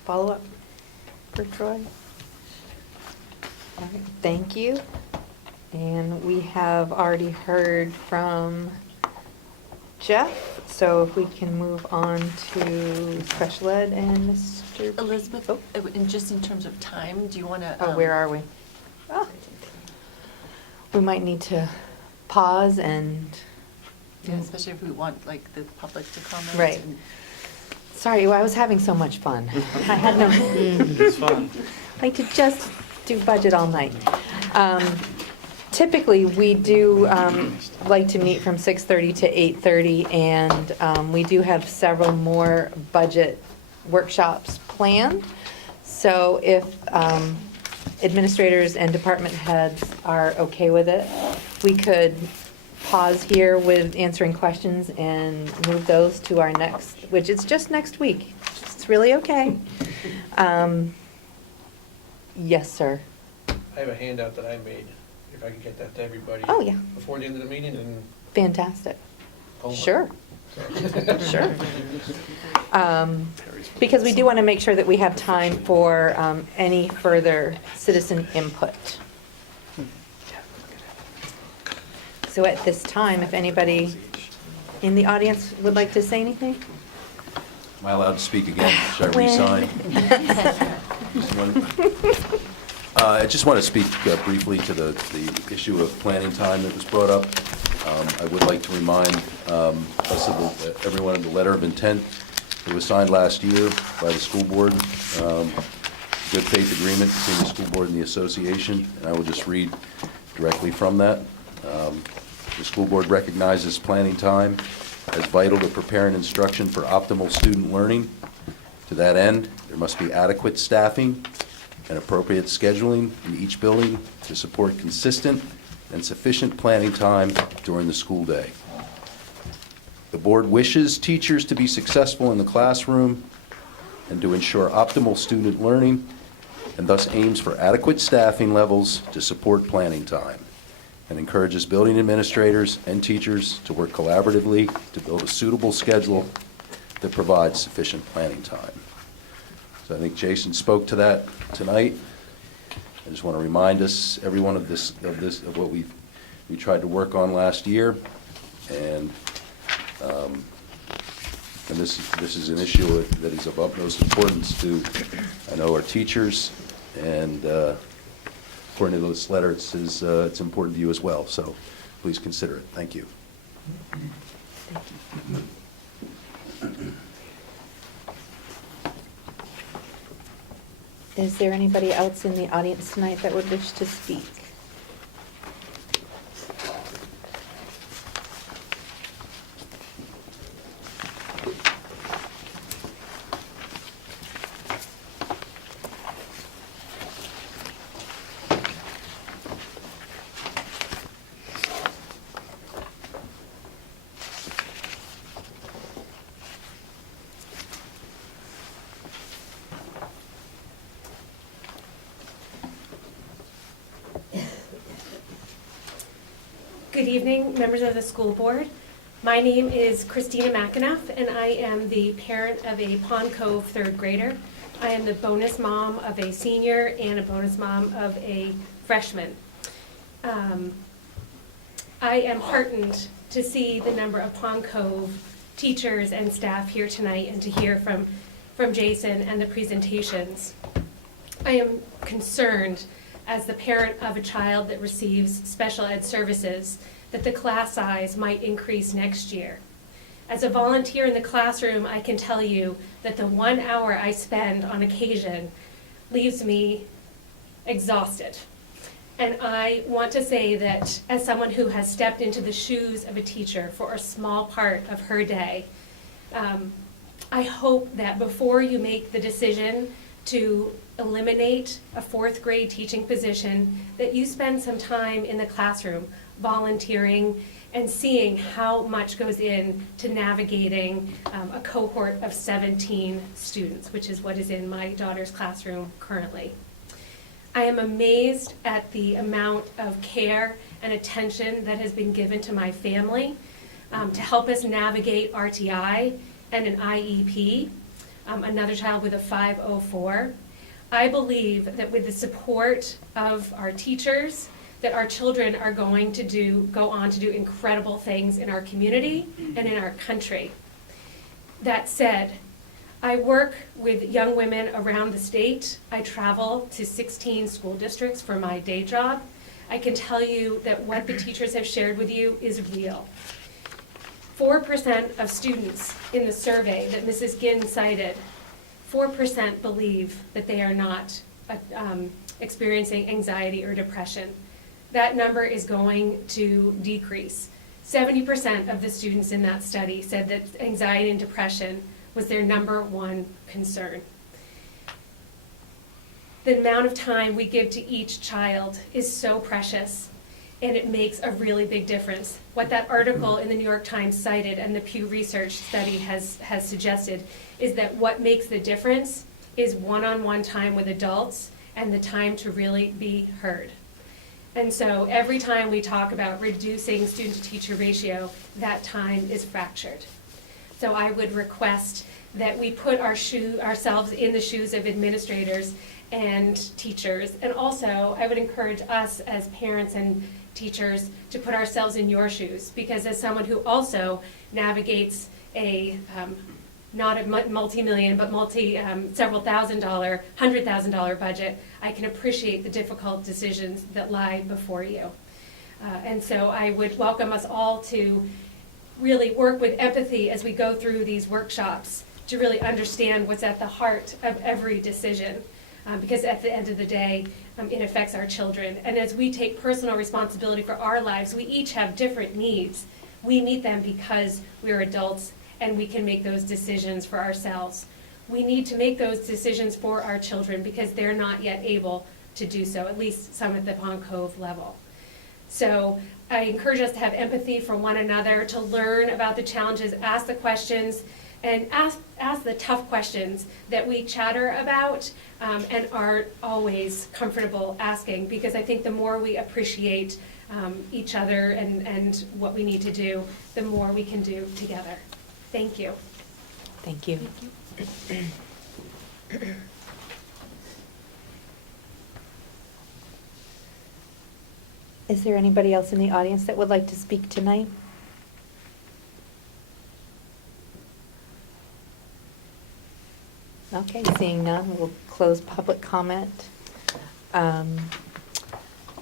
follow-up for Troy? All right, thank you. And we have already heard from Jeff, so if we can move on to special ed and Mr. Elizabeth, Oh. and just in terms of time, do you want to? Oh, where are we? Oh. We might need to pause and, Yeah, especially if we want like the public to comment. Right. and- sorry, I was having so much fun. I had no, It's fun. like to just do budget all night. Typically, we do like to meet from 6:30 to 8:30, and we do have several more budget workshops planned. So if administrators and department heads are okay with it, we could pause here with answering questions and move those to our next, which is just next week. It's really okay. Yes, sir. I have a handout that I made, if I could get that to everybody. Oh, yeah. Before the end of the meeting and. Fantastic. homework. Sure. Sure. Because we do want to make sure that we have time for any further citizen input. So at this time, if anybody in the audience would like to say anything? Am I allowed to speak again? Should I When? resign? I just want to speak briefly to the issue of planning time that was brought up. I would like to remind us of everyone of the letter of intent that was signed last year by the school board, good faith agreement between the school board and the association, and I will just read directly from that. The school board recognizes planning time as vital to preparing instruction for optimal student learning. To that end, there must be adequate staffing and appropriate scheduling in each building to support consistent and sufficient planning time during the school day. The board wishes teachers to be successful in the classroom and to ensure optimal student learning, and thus aims for adequate staffing levels to support planning time, and encourages building administrators and teachers to work collaboratively to build a suitable schedule that provides sufficient planning time. So I think Jason spoke to that tonight. I just want to remind us, everyone, of what we tried to work on last year, and this is an issue that is of utmost importance to, I know, our teachers, and according to this letter, it says it's important to you as well, so please consider it. Thank you. Is there anybody else in the audience tonight that would wish to speak? Good evening, members of the school board. My name is Christina McAnuff, and I am the parent of a Pond Cove third grader. I am the bonus mom of a senior and a bonus mom of a freshman. I am heartened to see the number of Pond Cove teachers and staff here tonight and to hear from Jason and the presentations. I am concerned as the parent of a child that receives special ed services, that the class size might increase next year. As a volunteer in the classroom, I can tell you that the 1 hour I spend on occasion leaves me exhausted. And I want to say that as someone who has stepped into the shoes of a teacher for a small part of her day, I hope that before you make the decision to eliminate a fourth grade teaching position, that you spend some time in the classroom volunteering and seeing how much goes in to navigating a cohort of 17 students, which is what is in my daughter's classroom currently. I am amazed at the amount of care and attention that has been given to my family to help us navigate RTI and an IEP. another child with a 504. I believe that with the support of our teachers, that our children are going to go on to do incredible things in our community and in our country. That said, I work with young women around the state. I travel to 16 school districts for my day job. I can tell you that what the teachers have shared with you is real. 4% of students in the survey that Mrs. Ginn cited, 4% believe that they are not experiencing anxiety or depression. That number is going to decrease. 70% of the students in that study said that anxiety and depression was their number one concern. The amount of time we give to each child is so precious, and it makes a really big difference. What that article in the New York Times cited and the Pew Research study has suggested is that what makes the difference is one-on-one time with adults and the time to really be heard. And so every time we talk about reducing student-to-teacher ratio, that time is fractured. So I would request that we put ourselves in the shoes of administrators and teachers. And also, I would encourage us as parents and teachers to put ourselves in your shoes, because as someone who also navigates a not a multi-million, but several $100,000 budget, I can appreciate the difficult decisions that lie before you. And so I would welcome us all to really work with empathy as we go through these workshops to really understand what's at the heart of every decision. Because at the end of the day, it affects our children. And as we take personal responsibility for our lives, we each have different needs. We meet them because we're adults and we can make those decisions for ourselves. We need to make those decisions for our children because they're not yet able to do so, at least some at the Pond Cove level. So I encourage us to have empathy for one another, to learn about the challenges, ask the questions, and ask the tough questions that we chatter about and aren't always comfortable asking, because I think the more we appreciate each other and what we need to do, the more we can do together. Thank you. Thank you. Is there anybody else in the audience that would like to speak tonight? Okay, seeing none, we'll close public comment.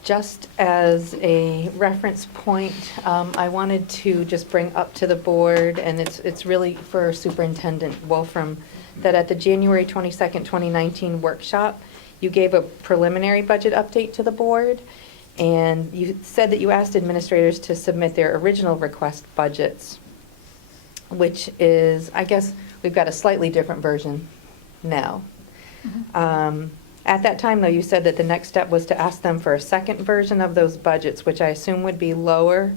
Just as a reference point, I wanted to just bring up to the board, and it's really for Superintendent Wolfram, that at the January 22nd, 2019 workshop, you gave a preliminary budget update to the board, and you said that you asked administrators to submit their original request budgets, which is, I guess, we've got a slightly different version now. At that time, though, you said that the next step was to ask them for a second version of those budgets, which I assume would be lower.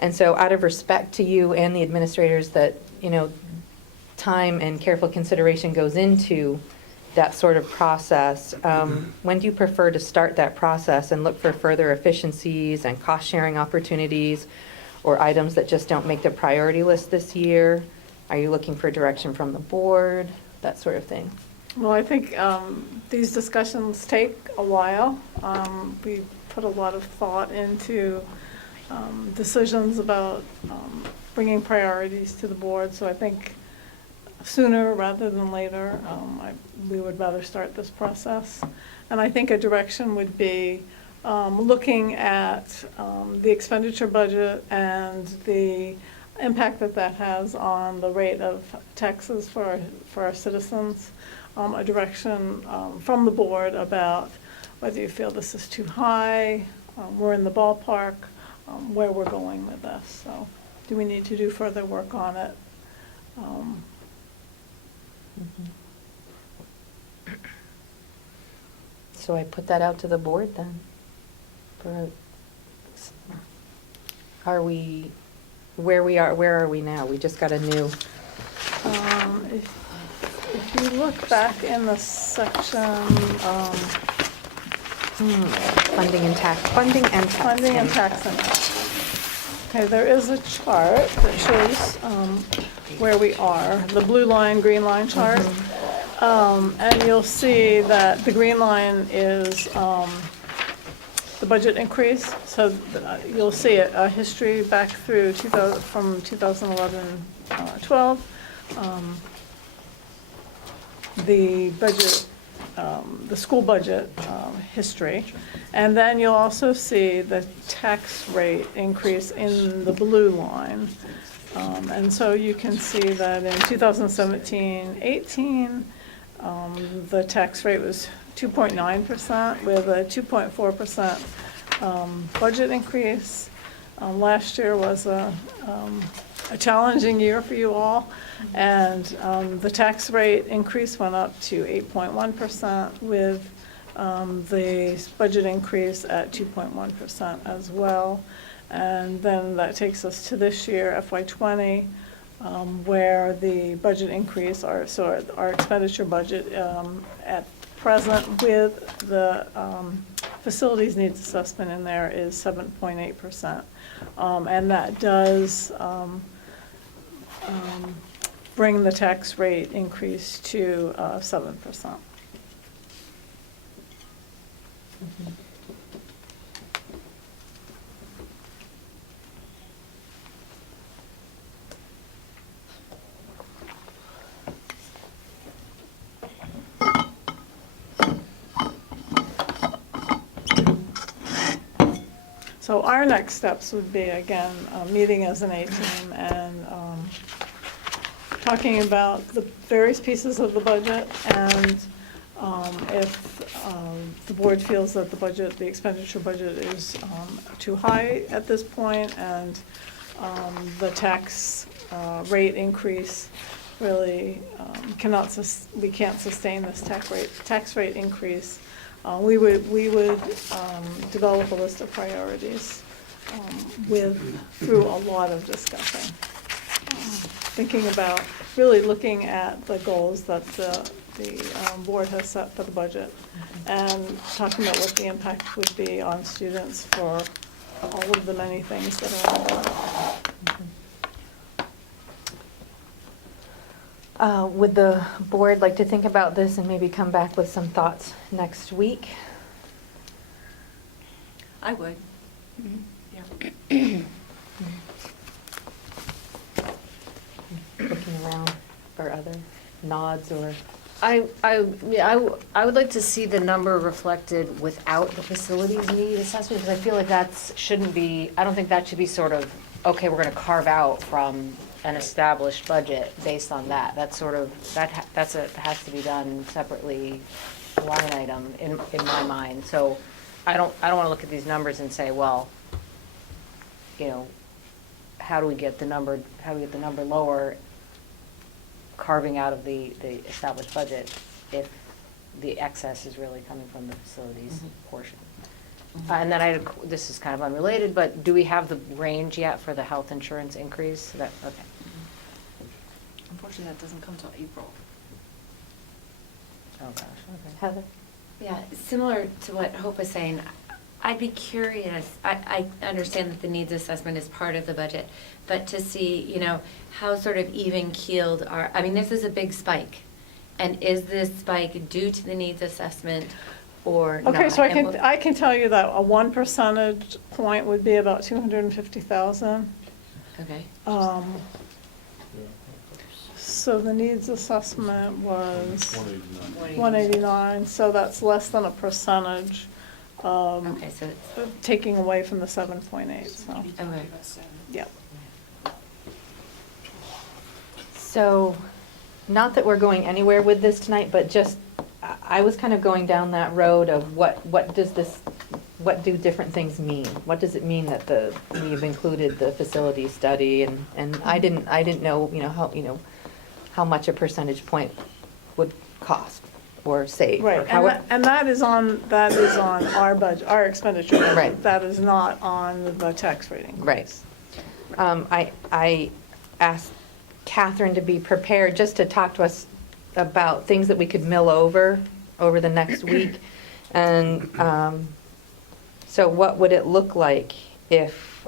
And so out of respect to you and the administrators that, you know, time and careful consideration goes into that sort of process, when do you prefer to start that process and look for further efficiencies and cost-sharing opportunities or items that just don't make the priority list this year? Are you looking for direction from the board, that sort of thing? Well, I think these discussions take a while. We put a lot of thought into decisions about bringing priorities to the board, so I think sooner rather than later, we would rather start this process. And I think a direction would be looking at the expenditure budget and the impact that has on the rate of taxes for our citizens. A direction from the board about whether you feel this is too high, we're in the ballpark, where we're going with this. So do we need to do further work on it? So I put that out to the board then. Where are we now? We just got a new. If you look back in the section, Funding and tax. Okay, there is a chart that shows where we are, the blue line, green line chart. And you'll see that the green line is the budget increase. So you'll see a history back through from 2011-12. The budget, the school budget history. And then you'll also see the tax rate increase in the blue line. And so you can see that in 2017-18, the tax rate was 2.9% with a 2.4% budget increase. Last year was a challenging year for you all, and the tax rate increase went up to 8.1% with the budget increase at 2.1% as well. And then that takes us to this year, FY20, where the budget increase, our expenditure budget at present with the facilities needs assessment in there is 7.8%. And that does bring the tax rate increase to 7%. So our next steps would be, again, meeting as an A-team and talking about the various pieces of the budget, and if the board feels that the expenditure budget is too high at this point, and the tax rate increase really we can't sustain this tax rate increase, we would develop a list of priorities through a lot of discussion, thinking about really looking at the goals that the board has set for the budget, and talking about what the impact would be on students for all of the many things that are on the budget. Would the board like to think about this and maybe come back with some thoughts next week? I would. Looking around for other nods or? I would like to see the number reflected without the facilities need assessment, because I feel like I don't think that should be sort of, okay, we're gonna carve out from an established budget based on that. That's sort of, has to be done separately, line item in my mind. So I don't wanna look at these numbers and say, well, how do we get the number lower, carving out of the established budget if the excess is really coming from the facilities portion. And then this is kind of unrelated, but do we have the range yet for the health insurance increase? Okay. Unfortunately, that doesn't come till April. Oh, gosh, okay. Heather? Yeah, similar to what Hope was saying, I'd be curious, I understand that the needs assessment is part of the budget, but to see, how sort of even keeled this is a big spike. And is this spike due to the needs assessment or not? Okay, so I can tell you that a 1 percentage point would be about $250,000. Okay. So the needs assessment was 189, so that's less than a percentage. Okay, so it's, taking away from the 7.8, so, okay. yeah. So, not that we're going anywhere with this tonight, but just, I was kind of going down that road of what do different things mean? What does it mean that we've included the facility study, and I didn't know, how much a percentage point would cost or save. Right, or how and that is on our budget, our expenditure budget. Right. That is not on the tax rate increase. Right. I asked Catherine to be prepared just to talk to us about things that we could mill over the next week. And so what would it look like if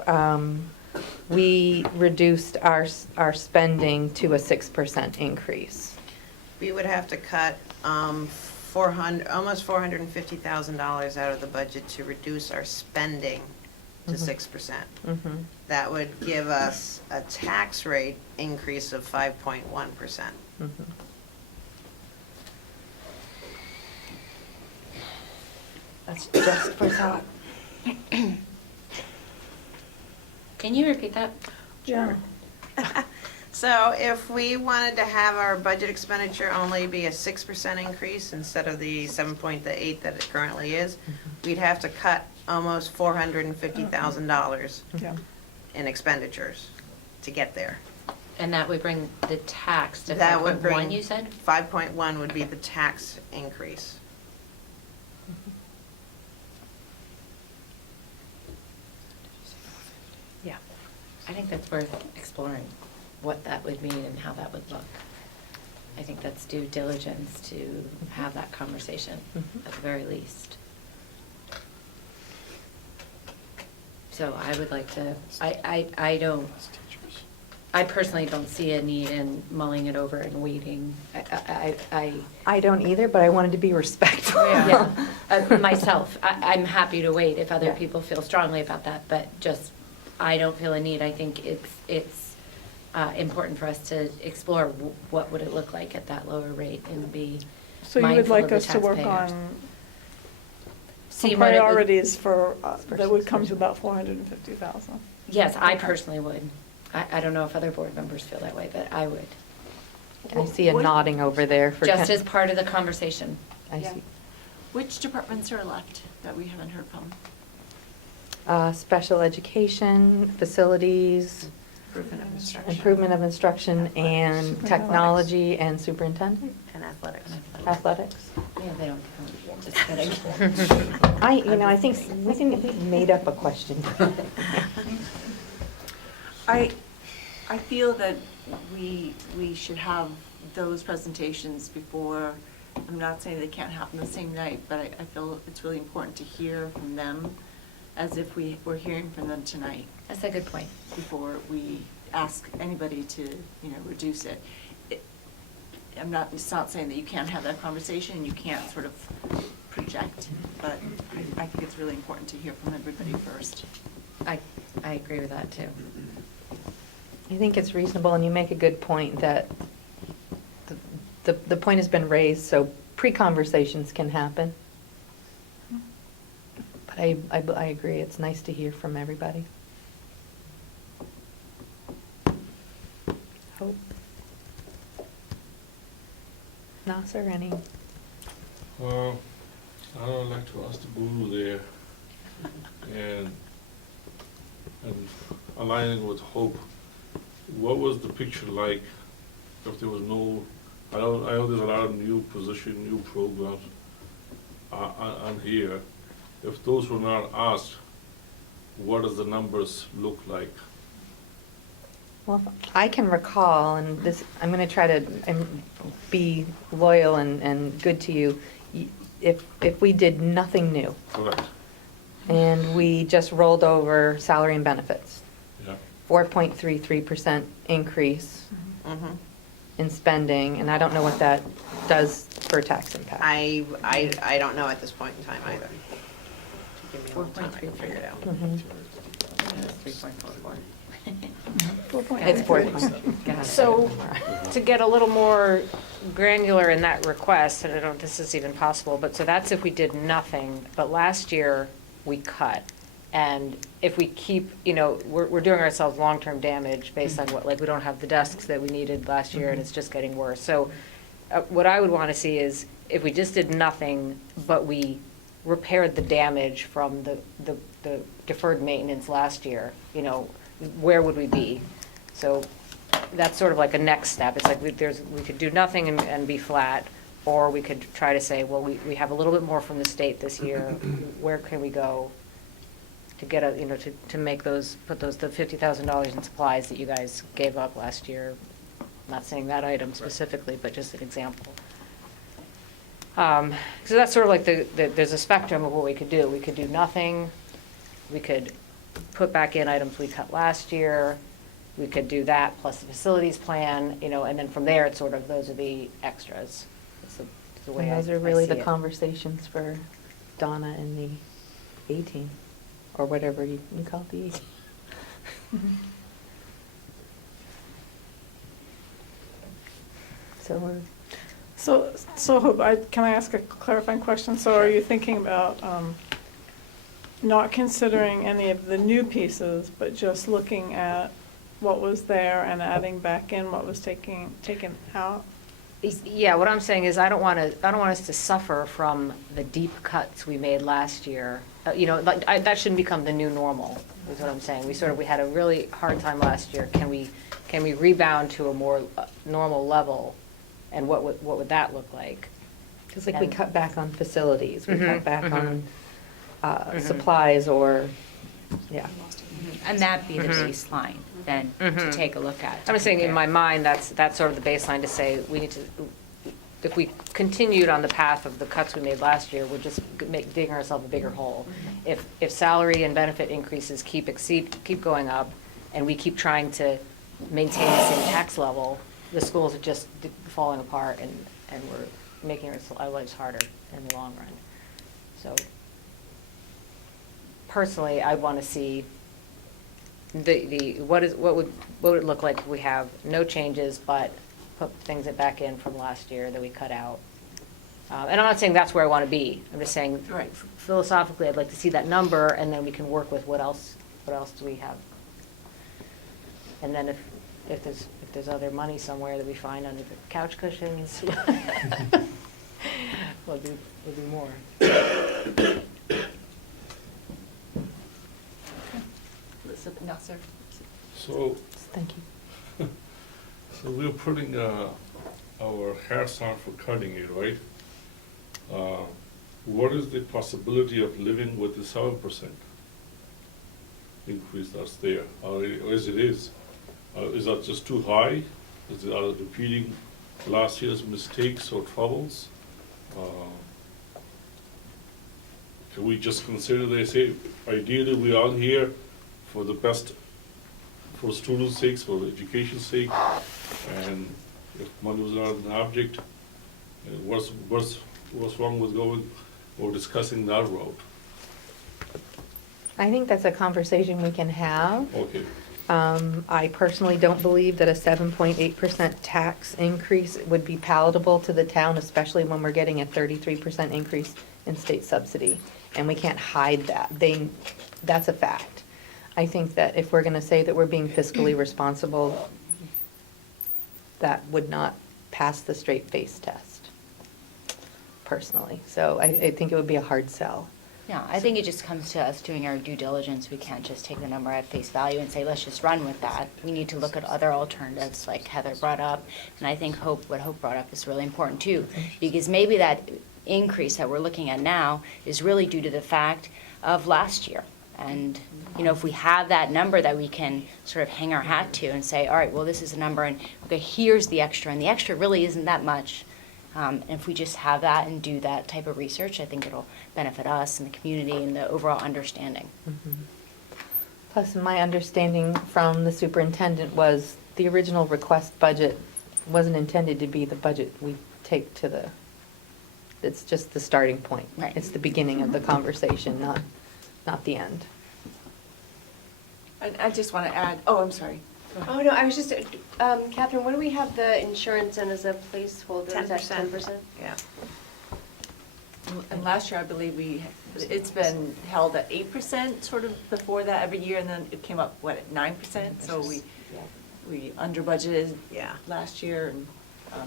we reduced our spending to a 6% increase? We would have to cut almost $450,000 out of the budget to reduce our spending to 6%. Mhm. That would give us a tax rate increase of 5.1%. Mhm. That's just for thought. Can you repeat that? Yeah. So if we wanted to have our budget expenditure only be a 6% increase instead of the 7.8 that it currently is, we'd have to cut almost $450,000 Yeah. in expenditures to get there. And that would bring the tax to That would 5.1, bring, you said? 5.1 would be the tax increase. Yeah. I think that's worth exploring, what that would mean and how that would look. I think that's due diligence to have that conversation, Mhm. at the very least. So I would like to, I personally don't see a need in mulling it over and waiting. I don't either, but I wanted to be respectful. Yeah, myself, I'm happy to wait if other Yeah. people feel strongly about that, but just, I don't feel a need. I think it's important for us to explore what would it look like at that lower rate and be So you would mindful like of the us to work taxpayers. on See some what it would- priorities for, that would come to about 450,000. Yes, I personally would. I don't know if other board members feel that way, but I would. I see a nodding over there for. Just as part of the conversation. I Yeah. see. Which departments are left that we haven't heard from? Special education, facilities, Improvement of instruction. improvement of instruction, and Athletics. technology, and superintendent, And athletics. athletics. Yeah, they don't, just kidding. I think we made up a question. I feel that we should have those presentations before, I'm not saying they can't happen the same night, but I feel it's really important to hear from them as if we were hearing from them tonight. That's a good point. Before we ask anybody to, reduce it. It's not saying that you can't have that conversation and you can't sort of project, but I think it's really important to hear from everybody first. I agree with that, too. I think it's reasonable, and you make a good point that the point has been raised, so pre-conversations can happen. But I agree, it's nice to hear from everybody. Hope. Nasser, any? Well, I would like to ask the guru there, and aligning with Hope, what was the picture like if there was no, I know there's a lot of new position, new programs on here. If those were not asked, what does the numbers look like? Well, I can recall, and this, I'm going to try to be loyal and good to you. If we did nothing new, Correct. and we just rolled over salary and benefits, Yeah. 4.33% increase Mhm. in spending, and I don't know what that does for tax impact. I don't know at this point in time either. Give me a little time, I can figure it out. Mhm. 3.44. 4.3. It's 4. So, to get a little more granular in that request, and I don't know if this is even possible, but so that's if we did nothing, but last year, we cut. And if we keep, we're doing ourselves long-term damage based on what, we don't have the desks that we needed last year, and it's just getting worse. So, what I would want to see is, if we just did nothing, but we repaired the damage from the deferred maintenance last year, where would we be? So that's sort of like a next step. It's like we could do nothing and be flat, or we could try to say, well, we have a little bit more from the state this year. Where can we go to get to make those, put the $50,000 in supplies that you guys gave up last year? I'm not saying that item specifically, but just an example. So that's sort of like there's a spectrum of what we could do. We could do nothing. We could put back in items we cut last year. we could do that plus the facilities plan, you know, and then from there, it's sort of, those are the extras. It's the way And I those are really see the it. conversations for Donna and the A-team, or whatever you call it, the A-team. So we're, Can I ask a clarifying question? So are you thinking about not considering any of the new pieces, but just looking at what was there and adding back in what was taken out? Yeah, what I'm saying is I don't want us to suffer from the deep cuts we made last year. You know, that shouldn't become the new normal, is what I'm saying. We had a really hard time last year. Can we rebound to a more normal level? And what would that look like? because like we cut back on facilities, we cut back mhm. on supplies or, yeah. And that'd be the Mhm. baseline then to Mhm. take a look at. I'm saying in my mind, that's sort of the baseline to say, we need to, if we continued on the path of the cuts we made last year, we're just digging ourselves a bigger hole. If salary and benefit increases keep going up, and we keep trying to maintain the same tax level, the schools are just falling apart, and we're making our lives harder in the long run. So personally, I want to see what would it look like if we have no changes, but put things back in from last year that we cut out. And I'm not saying that's where I want to be. I'm just saying Right. philosophically, I'd like to see that number, and then we can work with what else do we have. And then if there's other money somewhere that we find under the couch cushions, we'll do more. Nasser? So, Thank you. so we're putting our hats on for cutting it, right? What is the possibility of living with the 7% increase that's there, or as it is? Is that just too high? Is it repeating last year's mistakes or troubles? Can we just consider, they say, ideally, we are here for the best, for students' sakes, for education's sake, and if money was not an object, what's wrong with going or discussing that route? I think that's a conversation we can have. Okay. I personally don't believe that a 7.8% tax increase would be palatable to the town, especially when we're getting a 33% increase in state subsidy. And we can't hide that. That's a fact. I think that if we're going to say that we're being fiscally responsible, that would not pass the straight face test, personally. So I think it would be a hard sell. Yeah, I think it just comes to us doing our due diligence. We can't just take the number at face value and say, let's just run with that. We need to look at other alternatives like Heather brought up. And I think what Hope brought up is really important too, because maybe that increase that we're looking at now is really due to the fact of last year. And, you know, if we have that number that we can sort of hang our hat to and say, all right, well, this is a number, and okay, here's the extra, and the extra really isn't that much. And if we just have that and do that type of research, I think it'll benefit us and the community and the overall understanding. Plus, my understanding from the superintendent was the original request budget wasn't intended to be the budget we take to the, it's just the starting point. Right. It's the beginning of the conversation, not the end. I just want to add, oh, I'm sorry. Oh, no, I was just, Catherine, what do we have the insurance in as a placeholder? Is that 10%. 10%? Yeah. And last year, I believe it's been held at 8% sort of before that every year, and then it came up, what, at 9%? So we under budgeted Yeah. last year, and,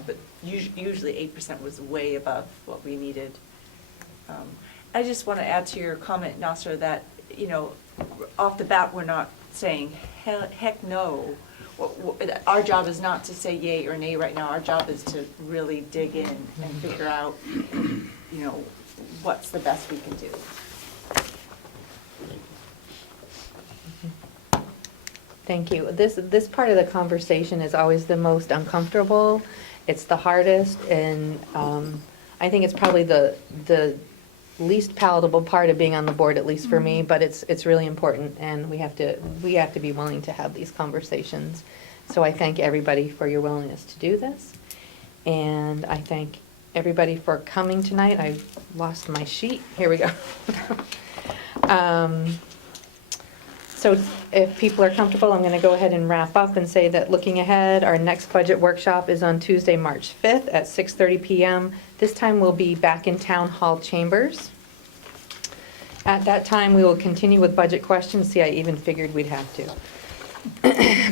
but usually 8% was way above what we needed. I just want to add to your comment, Nasser, that, you know, off the bat, we're not saying, heck no. Our job is not to say yay or nay right now. Our job is to really dig in and figure out, you know, what's the best we can do. Thank you. This part of the conversation is always the most uncomfortable. It's the hardest, and I think it's probably the least palatable part of being on the board, at least for me, but it's really important, and we have to be willing to have these conversations. So I thank everybody for your willingness to do this, and I thank everybody for coming tonight. I lost my sheet. Here we go. So if people are comfortable, I'm going to go ahead and wrap up and say that looking ahead, our next budget workshop is on Tuesday, March 5th at 6:30 p.m. This time we'll be back in Town Hall chambers. At that time, we will continue with budget questions. See, I even figured we'd have to.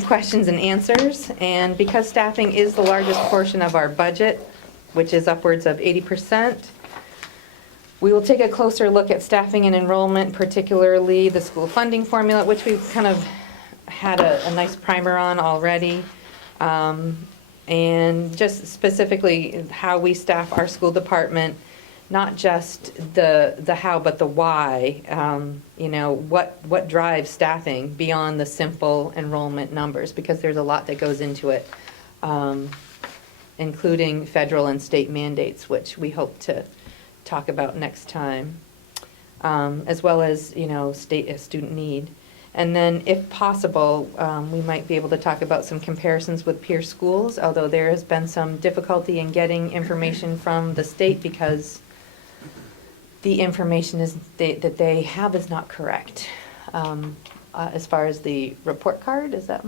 Questions and answers. And because staffing is the largest portion of our budget, which is upwards of 80%, we will take a closer look at staffing and enrollment, particularly the school funding formula, which we've kind of had a nice primer on already. And just specifically how we staff our school department, not just the how, but the why. You know, what drives staffing beyond the simple enrollment numbers, because there's a lot that goes into it, including federal and state mandates, which we hope to talk about next time, as well as, you know, student need. And then, if possible, we might be able to talk about some comparisons with peer schools, although there has been some difficulty in getting information from the state because the information that they have is not correct. As far as the report card, is that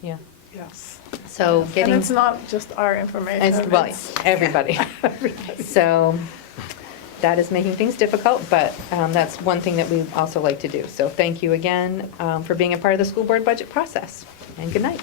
yeah. Yes. So getting. And it's not just our information. Well, it's everybody. So that is making things difficult, but that's one thing that we also like to do. So thank you again for being a part of the school board budget process, and good night.